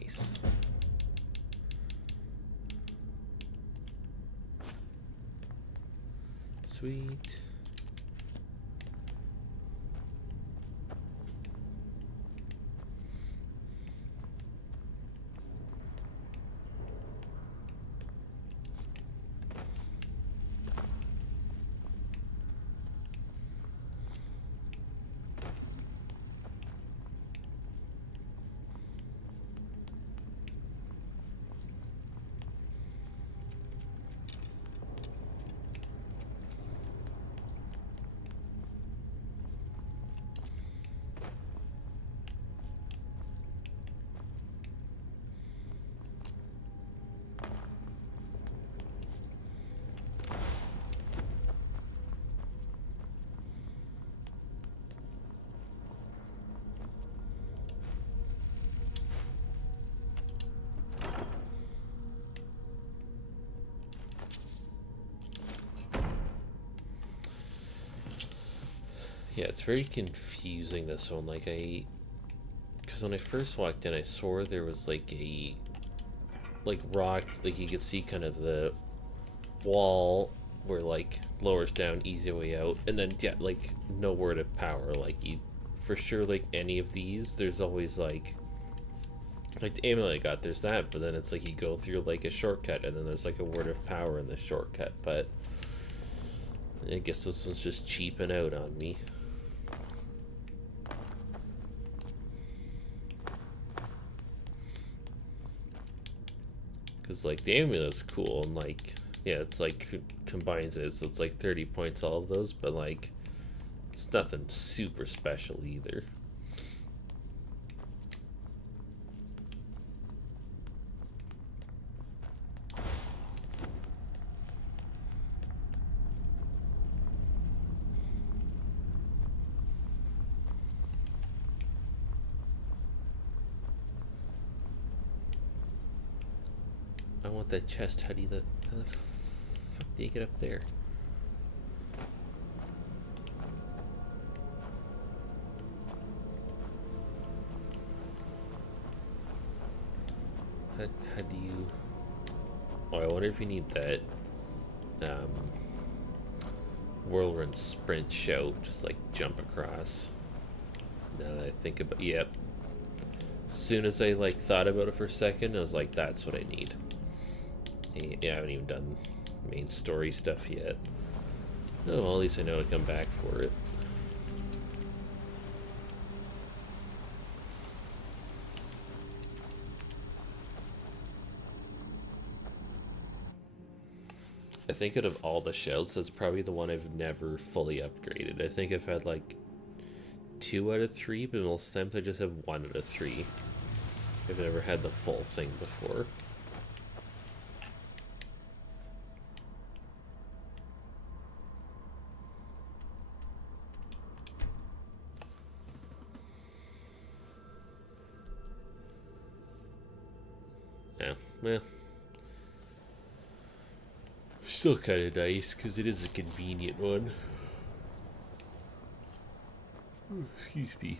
Nice. Sweet. Yeah, it's very confusing, this one. Like, because when I first walked in, I swore there was like a rock, like you could see kind of the wall where like lowers down, easy way out, and then yeah, like no word of power. Like, you for sure, like any of these, there's always like Like the amulet I got, there's that, but then it's like you go through like a shortcut, and then there's like a word of power in the shortcut. But I guess this one's just cheaping out on me. Because like the amulet's cool, and like, yeah, it's like combines it, so it's like 30 points all of those, but like it's nothing super special either. I want that chest, Huddy. How the fuck do you get up there? How do you... Oh, I wonder if you need that whirlwind sprint shout, just like jump across. Now that I think about... Yep. As soon as I like thought about it for a second, I was like, that's what I need. Yeah, I haven't even done main story stuff yet. Oh, well, at least I know to come back for it. I think out of all the shouts, that's probably the one I've never fully upgraded. I think I've had like 2 out of 3, but most times I just have 1 out of 3. I've never had the full thing before. Yeah, well, still kind of nice because it is a convenient one. Oh, excuse me.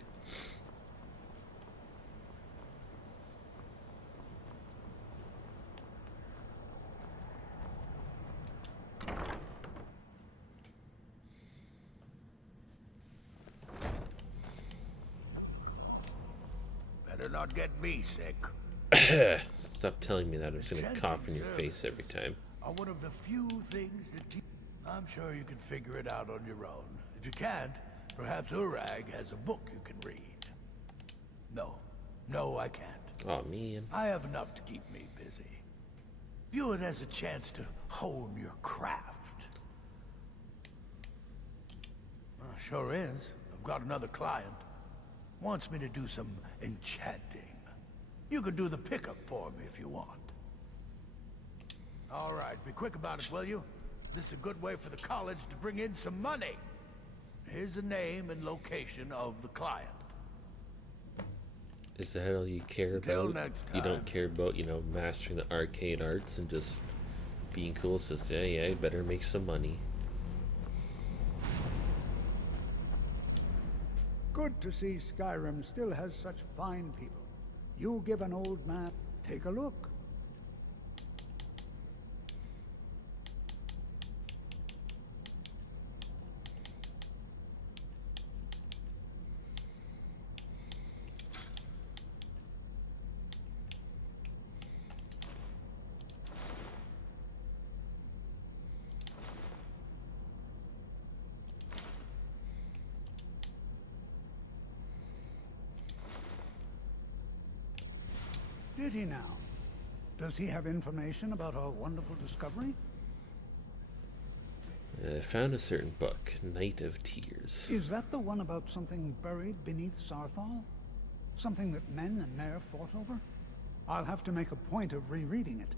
Better not get me sick. Stop telling me that. I'm just gonna cough in your face every time. Are one of the few things that I'm sure you can figure it out on your own. If you can't, perhaps Urag has a book you can read. No, I can't. Oh man. I have enough to keep me busy. View it as a chance to hone your craft. Sure is. I've got another client. Wants me to do some enchanting. You can do the pickup for me if you want. All right, be quick about it, will you? This is a good way for the college to bring in some money. Here's the name and location of the client. Is that all you care Until about? next You don't time. care about, you know, mastering the arcane arts and just being cool. It's just, yeah, I better make some money. Good to see Skyrim still has such fine people. You give an old man... Take a look. Did he now? Does he have information about our wonderful discovery? I found a certain book, Night of Tears. Is that the one about something buried beneath Sarthal? Something that men and Mare fought over? I'll have to make a point of rereading it.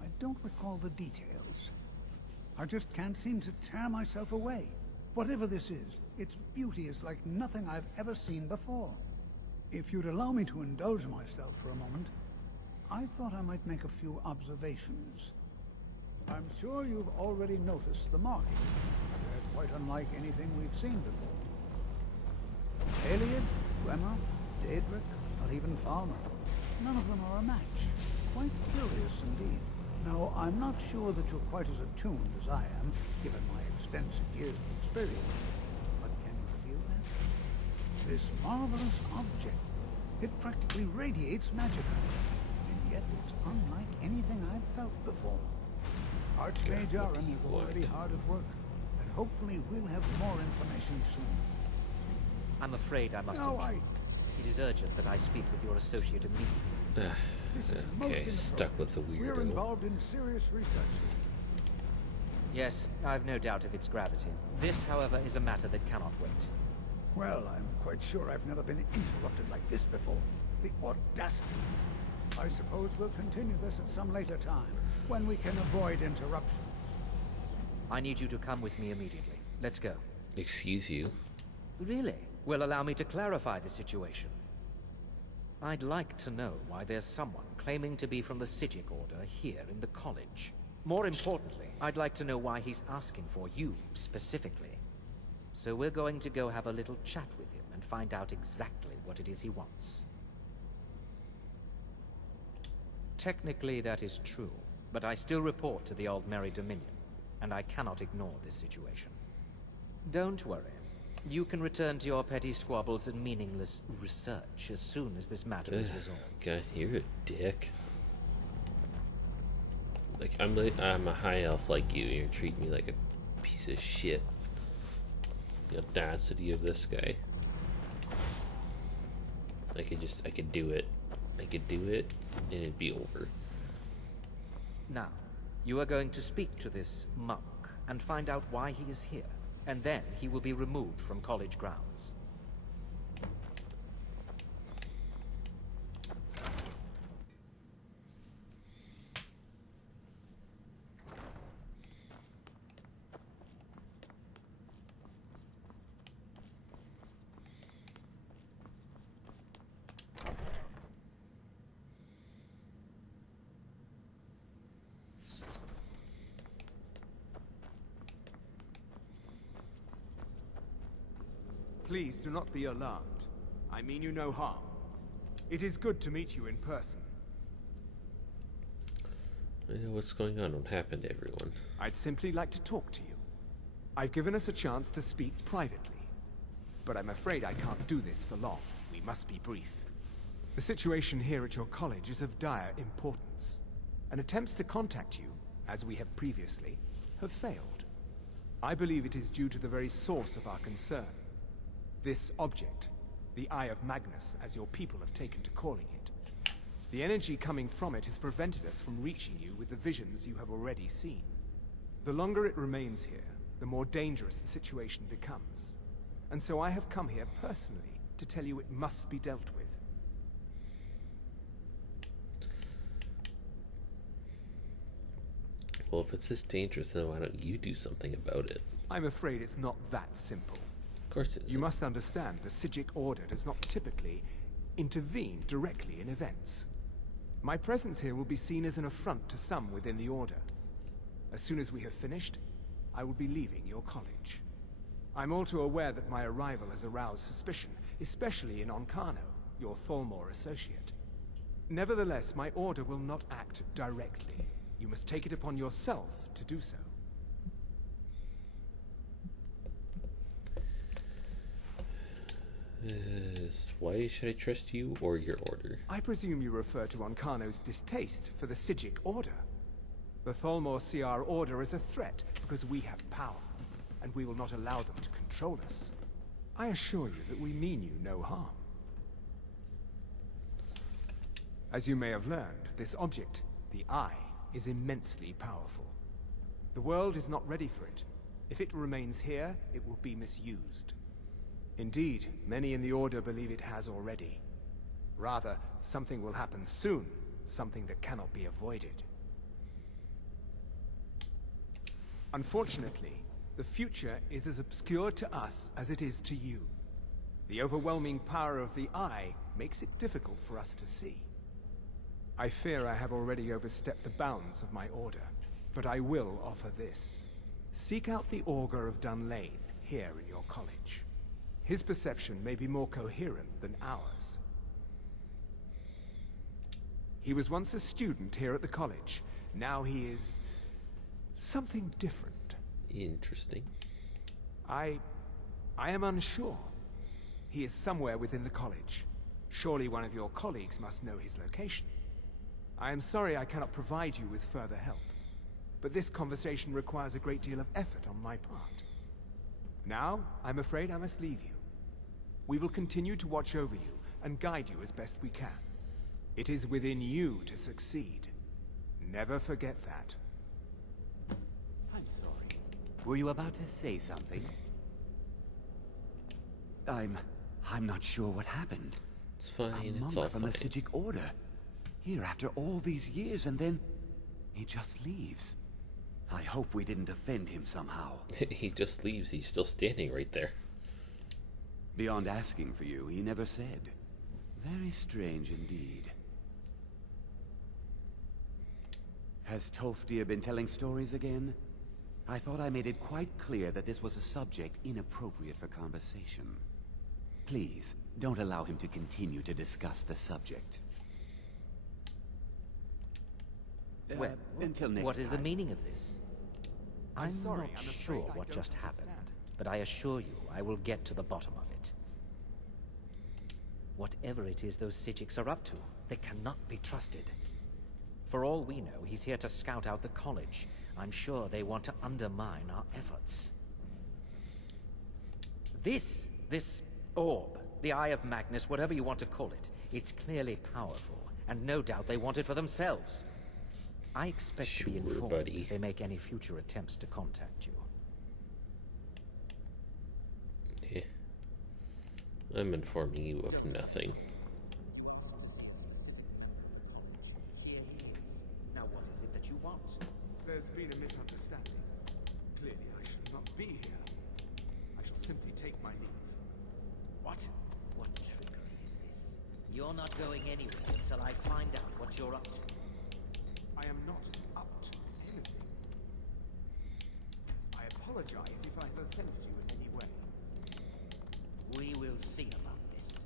I don't recall the details. I just can't seem to tear myself away. Whatever this is, its beauty is like nothing I've ever seen before. If you'd allow me to indulge myself for a moment, I thought I might make a few observations. I'm sure you've already noticed the markings. They're quite unlike anything we've seen before. Aliad, Gwema, Daedric, not even Falmer. None of them are a match. Quite curious indeed. Now, I'm not sure that you're quite as attuned as I am, given my extensive years of experience. But can you feel that? This marvelous object, It practically radiates magicka, and yet it's unlike anything I've felt before. Archmage Aaron is already hard at work, and hopefully we'll have more information soon. I'm afraid I must intrude. It is urgent that I speak with your associate immediately. This is most Okay, stuck with the We're weirdo. involved in serious research. Yes, I've no doubt of its gravity. This, however, is a matter that cannot wait. Well, I'm quite sure I've never been interrupted like this before. The audacity. I suppose we'll continue this at some later time, when we can avoid interruptions. I need you to come with me immediately. Let's go. Excuse you. Really? Well, allow me to clarify the situation. I'd like to know why there's someone claiming to be from the Psijic Order here in the college. More importantly, I'd like to know why he's asking for you, specifically. So we're going to go have a little chat with him and find out exactly what it is he wants. Technically, that is true, but I still report to the Old Merry Dominion, and I cannot ignore this situation. Don't worry. You can return to your petty squabbles and meaningless research as soon as this matter is resolved. God, you're a dick. Like, I'm a high elf like you, and you're treating me like a piece of shit. The audacity of this guy. I could do it. I could do it, and it'd be over. Now, you are going to speak to this monk and find out why he is here, and then he will be removed from college grounds. Please do not be alarmed. I mean you no harm. It is good to meet you in person. What's going on? What happened to everyone? I'd simply like to talk to you. I've given us a chance to speak privately, but I'm afraid I can't do this for long. We must be brief. The situation here at your college is of dire importance, and attempts to contact you, as we have previously, have failed. I believe it is due to the very source of our concern. This object, the Eye of Magnus, as your people have taken to calling it. The energy coming from it has prevented us from reaching you with the visions you have already seen. The longer it remains here, the more dangerous the situation becomes. And so I have come here personally to tell you it must be dealt with. Well, if it's this dangerous, then why don't you do something about it? I'm afraid it's not that simple. Of course it is. You must understand, the Psijic Order does not typically intervene directly in events. My presence here will be seen as an affront to some within the Order. As soon as we have finished, I will be leaving your college. I'm all too aware that my arrival has aroused suspicion, especially in Onkano, your Thalmor associate. Nevertheless, my Order will not act directly. You must take it upon yourself to do so. Why should I trust you or your order? I presume you refer to Onkano's distaste for the Psijic Order. The Thalmor see our order as a threat because we have power, and we will not allow them to control us. I assure you that we mean you no harm. As you may have learned, this object, the Eye, is immensely powerful. The world is not ready for it. If it remains here, it will be misused. Indeed, many in the Order believe it has already. Rather, something will happen soon, something that cannot be avoided. Unfortunately, the future is as obscure to us as it is to you. The overwhelming power of the Eye makes it difficult for us to see. I fear I have already overstepped the bounds of my Order, but I will offer this. Seek out the Augur of Dunlane here in your college. His perception may be more coherent than ours. He was once a student here at the college. Now he is something different. Interesting. I am unsure. He is somewhere within the college. Surely one of your colleagues must know his location. I am sorry I cannot provide you with further help, but this conversation requires a great deal of effort on my part. Now, I'm afraid I must leave you. We will continue to watch over you and guide you as best we can. It is within you to succeed. Never forget that. I'm sorry. Were you about to say something? I'm not sure what happened. It's fine, A it's monk all from fine. the Sijic Order. Here after all these years, and then he just leaves. I hope we didn't offend him somehow. He just leaves, he's still standing right there. Beyond asking for you, he never said. Very strange indeed. Has Tolfdir been telling stories again? I thought I made it quite clear that this was a subject inappropriate for conversation. Please, don't allow him to continue to discuss the subject. Well, until next what is the time. meaning of this? I'm sorry, not I'm afraid sure I what don't just understand. happened, but I assure you I will get to the bottom of it. Whatever it is those Sijics are up to, they cannot be trusted. For all we know, he's here to scout out the college. I'm sure they want to undermine our efforts. This orb, the Eye of Magnus, whatever you want to call it, it's clearly powerful, and no doubt they want it for themselves. I expect to be informed if they make any future attempts to contact you. Yeah. I'm informing you of nothing. Here he is. Now what is it that you want? There's been a misunderstanding. Clearly I should not be here. I shall simply take my leave. What? What trickery is this? You're not going anywhere until I find out what you're up to. I am not up to anything. I apologize if I have offended you in any way. We will see about this.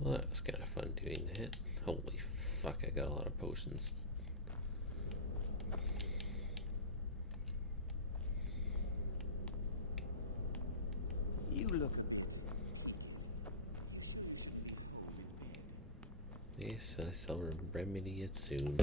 Well, that was kind of fun doing that. Holy fuck, I got a lot of potions. You look... Yes, I shall remedy it soon.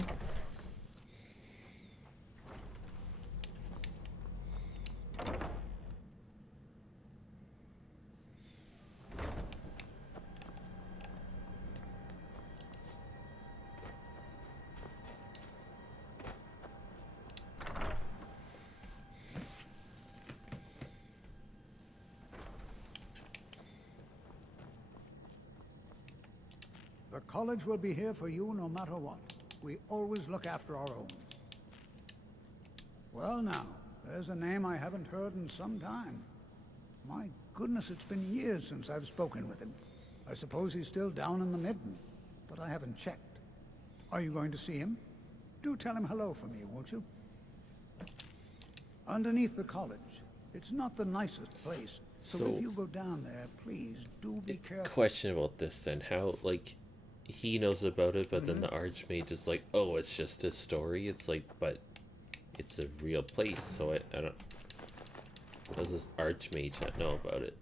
The college will be here for you no matter what. We always look after our own. Well now, there's a name I haven't heard in some time. My goodness, it's been years since I've spoken with him. I suppose he's still down in the Midden, but I haven't checked. Are you going to see him? Do tell him hello for me, won't you? Underneath the college. It's not the nicest place, so if you go down there, please do be careful. Question about this then. How, like, he knows about it, but then the Archmage is like, oh, it's just a story. It's like, but it's a real place, so I don't... How does this Archmage not know about it?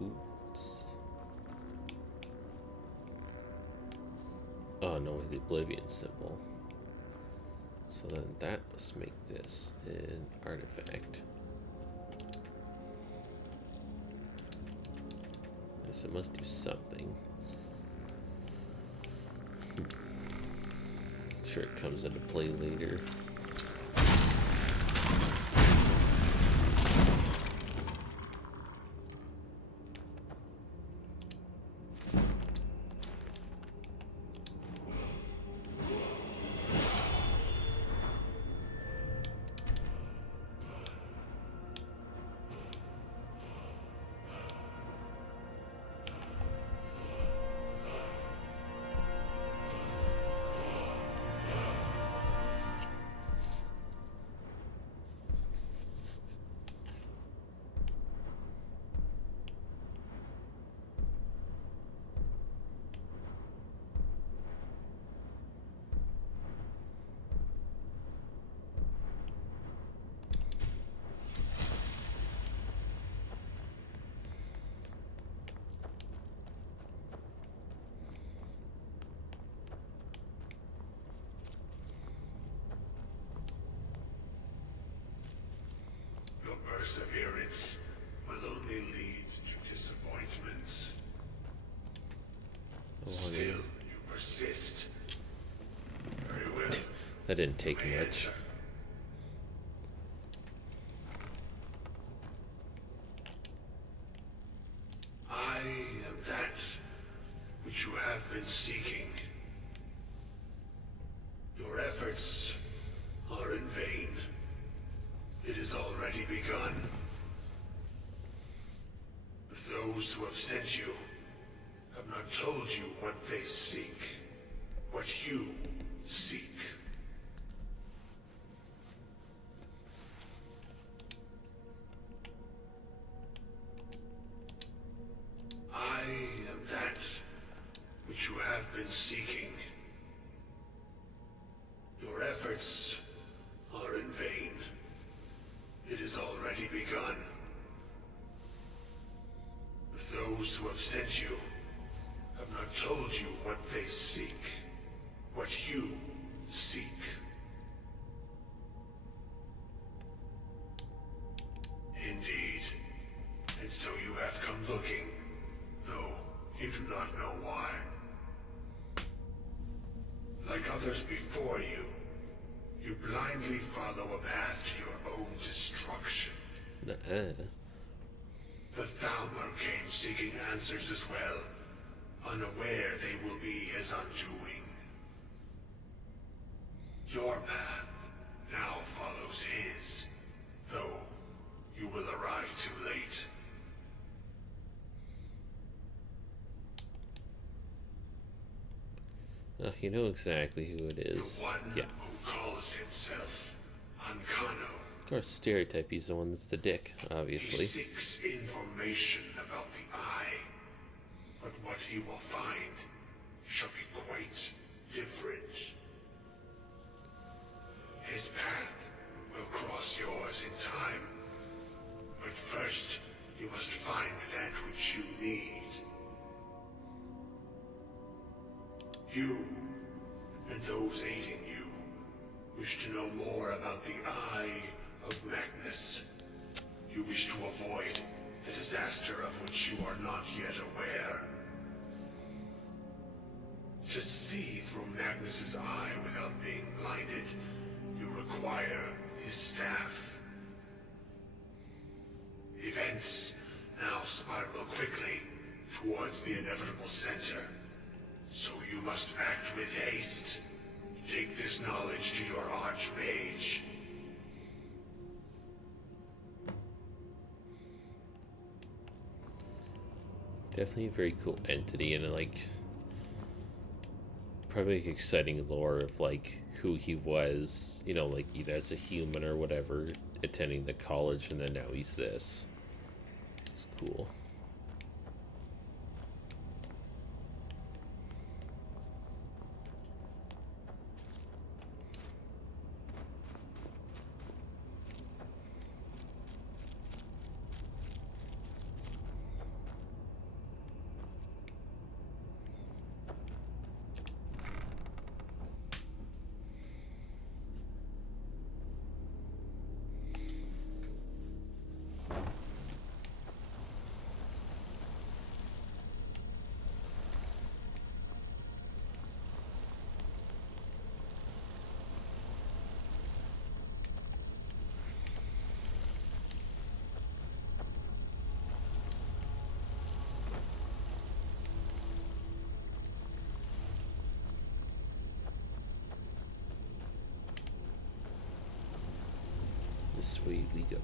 Oops. Oh no, with the Oblivion symbol. So then that must make this an artifact. Yes, it must do something. Sure, it comes into play later. perseverance will only lead to disappointments. Still, you persist. Very well. That didn't take much. I am that which you have been seeking. Your efforts are in vain. It has already begun. But those who have sent you have not told you what they seek, what you seek. I am that which you have been seeking. Your efforts are in vain. It has already begun. But those who have sent you have not told you what they seek, what you seek. Indeed. And so you have come looking, though you do not know why. Like others before you, you blindly follow a path to your own destruction. The Thalmor came seeking answers as well, unaware they will be his undoing. Your path now follows his, though you will arrive too late. You know exactly who it is. The one yeah. who calls himself Ancano. Of course, stereotype, he's the one that's the dick, obviously. He seeks information about the Eye, but what he will find shall be quite different. His path will cross yours in time, but first you must find that which you need. You, and those aiding you, wish to know more about the Eye of Magnus. You wish to avoid the disaster of which you are not yet aware. To see through Magnus's eye without being blinded, you require his staff. Events now spiral quickly towards the inevitable center. So you must act with haste. Take this knowledge to your Archmage. Definitely a very cool entity, and like probably like exciting lore of like who he was, you know, like either as a human or whatever, attending the college, and then now he's this. It's cool. This way we go.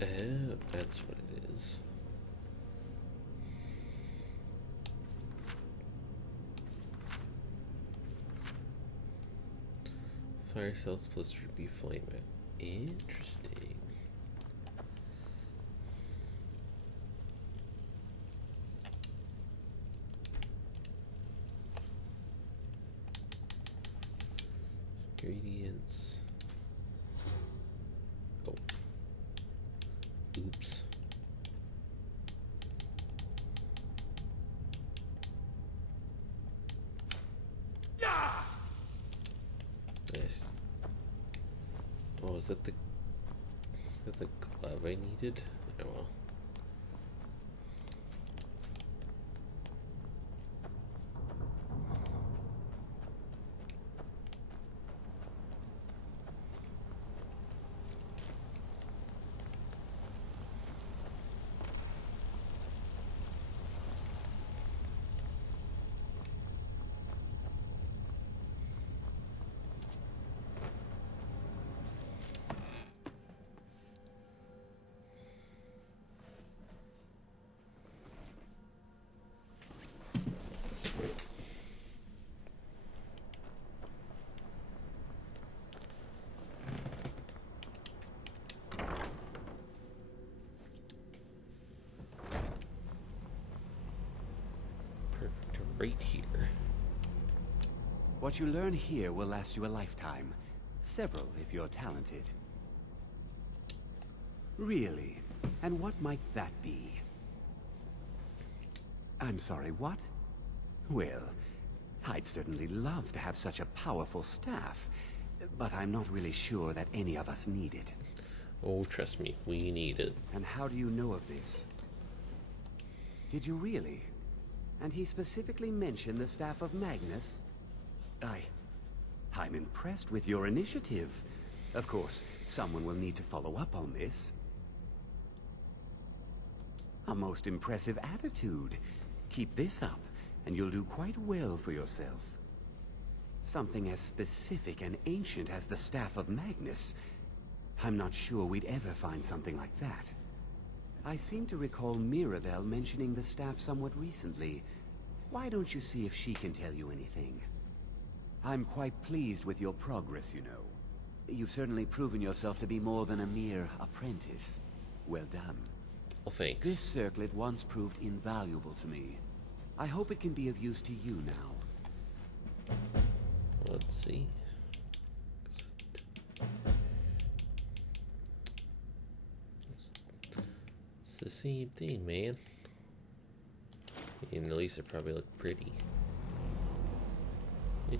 Oh, that's what it is. Fire cells plus ruby flame. Interesting. Yes. Oh, is that the glove I needed? Oh well. Right here. What you learn here will last you a lifetime. Several, if you're talented. Really? And what might that be? I'm sorry, what? Well, I'd certainly love to have such a powerful staff, but I'm not really sure that any of us need it. Oh, trust me, we need it. And how do you know of this? Did you really? And he specifically mentioned the staff of Magnus? I'm impressed with your initiative. Of course, someone will need to follow up on this. A most impressive attitude. Keep this up, and you'll do quite well for yourself. Something as specific and ancient as the staff of Magnus. I'm not sure we'd ever find something like that. I seem to recall Mirabelle mentioning the staff somewhat recently. Why don't you see if she can tell you anything? I'm quite pleased with your progress, you know. You've certainly proven yourself to be more than a mere apprentice. Well done. Well, thanks. This circlet once proved invaluable to me. I hope it can be of use to you now. Let's see. It's the same thing, man. And at least it probably looked pretty. Yeah.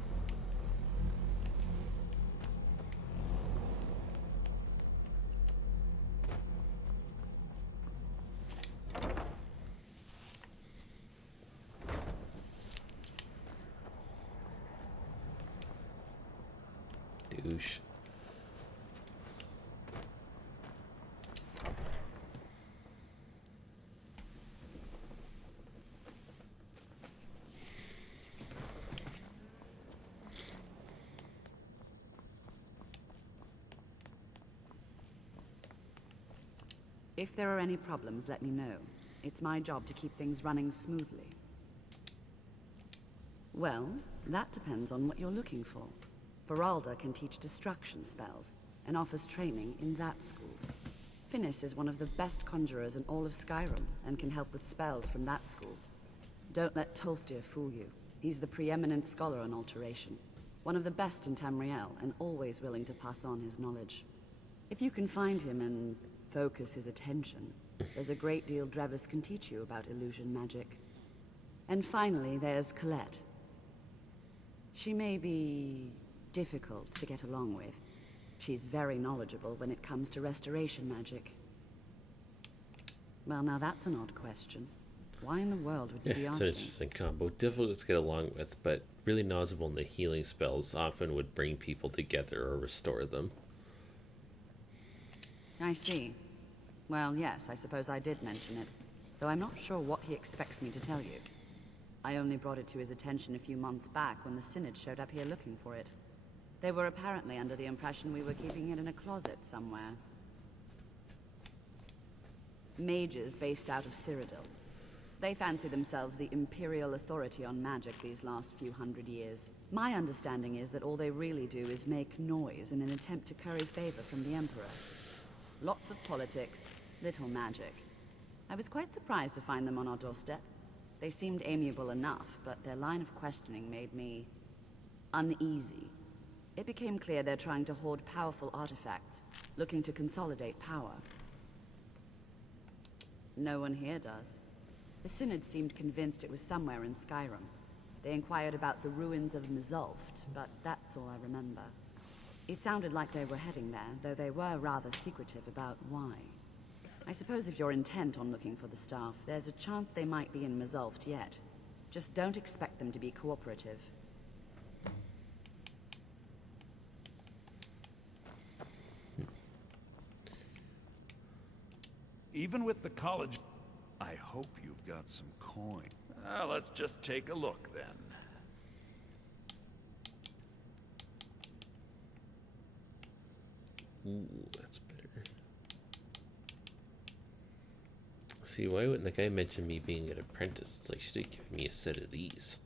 Douche. If there are any problems, let me know. It's my job to keep things running smoothly. Well, that depends on what you're looking for. Feralda can teach destruction spells, and offers training in that school. Finis is one of the best conjurers in all of Skyrim, and can help with spells from that school. Don't let Tolfdir fool you. He's the preeminent scholar on alteration. One of the best in Tamriel, and always willing to pass on his knowledge. If you can find him and focus his attention, there's a great deal Drevis can teach you about illusion magic. And finally, there's Colette. She may be difficult to get along with. She's very knowledgeable when it comes to restoration magic. Well, now that's an odd question. Why in the world would you be It's asking? an interesting combo. Difficult to get along with, but really knowledgeable in the healing spells. Often would bring people together or restore them. I see. Well, yes, I suppose I did mention it, though I'm not sure what he expects me to tell you. I only brought it to his attention a few months back when the Synod showed up here looking for it. They were apparently under the impression we were keeping it in a closet somewhere. Mages based out of Cyrodiil. They fancy themselves the imperial authority on magic these last few hundred years. My understanding is that all they really do is make noise in an attempt to curry favor from the Emperor. Lots of politics, little magic. I was quite surprised to find them on our doorstep. They seemed amiable enough, but their line of questioning made me uneasy. It became clear they're trying to hoard powerful artifacts, looking to consolidate power. No one here does. The Synod seemed convinced it was somewhere in Skyrim. They inquired about the ruins of Mzulft, but that's all I remember. It sounded like they were heading there, though they were rather secretive about why. I suppose if you're intent on looking for the staff, there's a chance they might be in Mazulft yet. Just don't expect them to be cooperative. Even with the college... I hope you've got some coin. Let's just take a look, then. Ooh, that's better. See, why wouldn't the guy mention me being an apprentice? It's like, should have given me a set of these.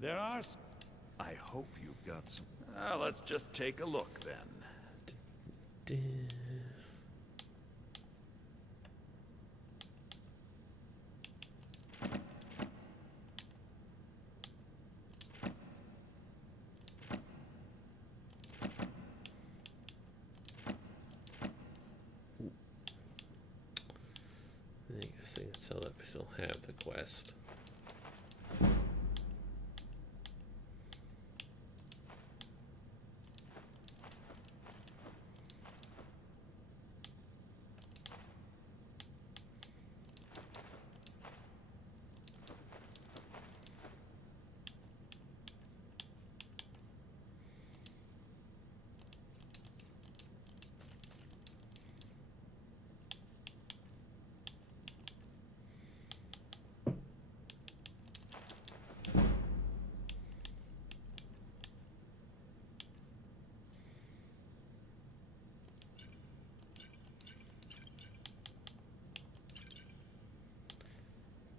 There are... I hope you've got some... let's just take a look, then. I guess I can sell that if I still have the quest.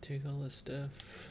Take all this stuff.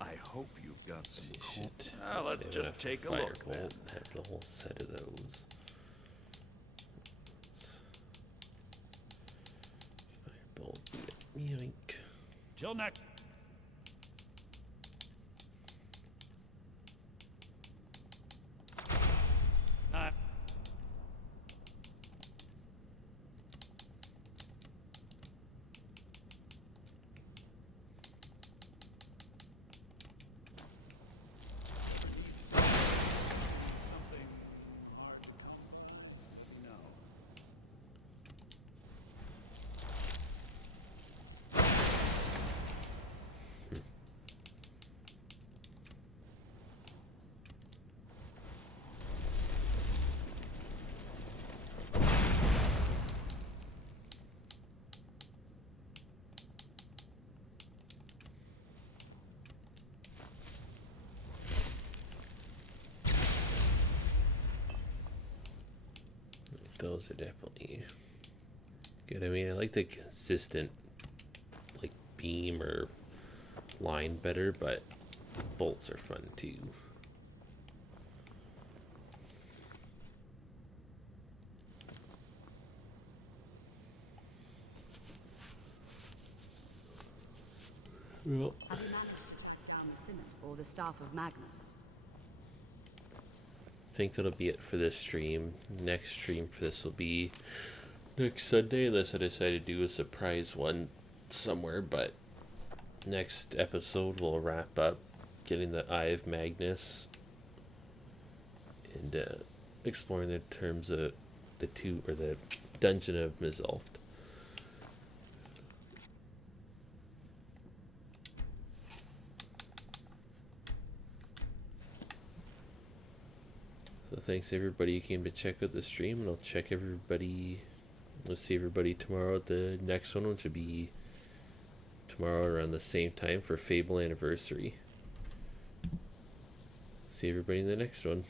I hope you've got some coin. Shit. Let's just take a look, then. Have the whole set of those. Firebolt. Yoink. Till next. Those are definitely good. I mean, I like the consistent, like, beam or line better, but bolts are fun too. Well, Have you managed to track down the Synod or the staff of Magnus? I think that'll be it for this stream. Next stream for this will be next Sunday, unless I decide to do a surprise one somewhere. But next episode we'll wrap up getting the Eye of Magnus and exploring the terms of the Dungeon of Mizulft. So thanks everybody who came to check out the stream, and I'll see everybody tomorrow at the next one, which will be tomorrow around the same time for Fable Anniversary. See everybody in the next one.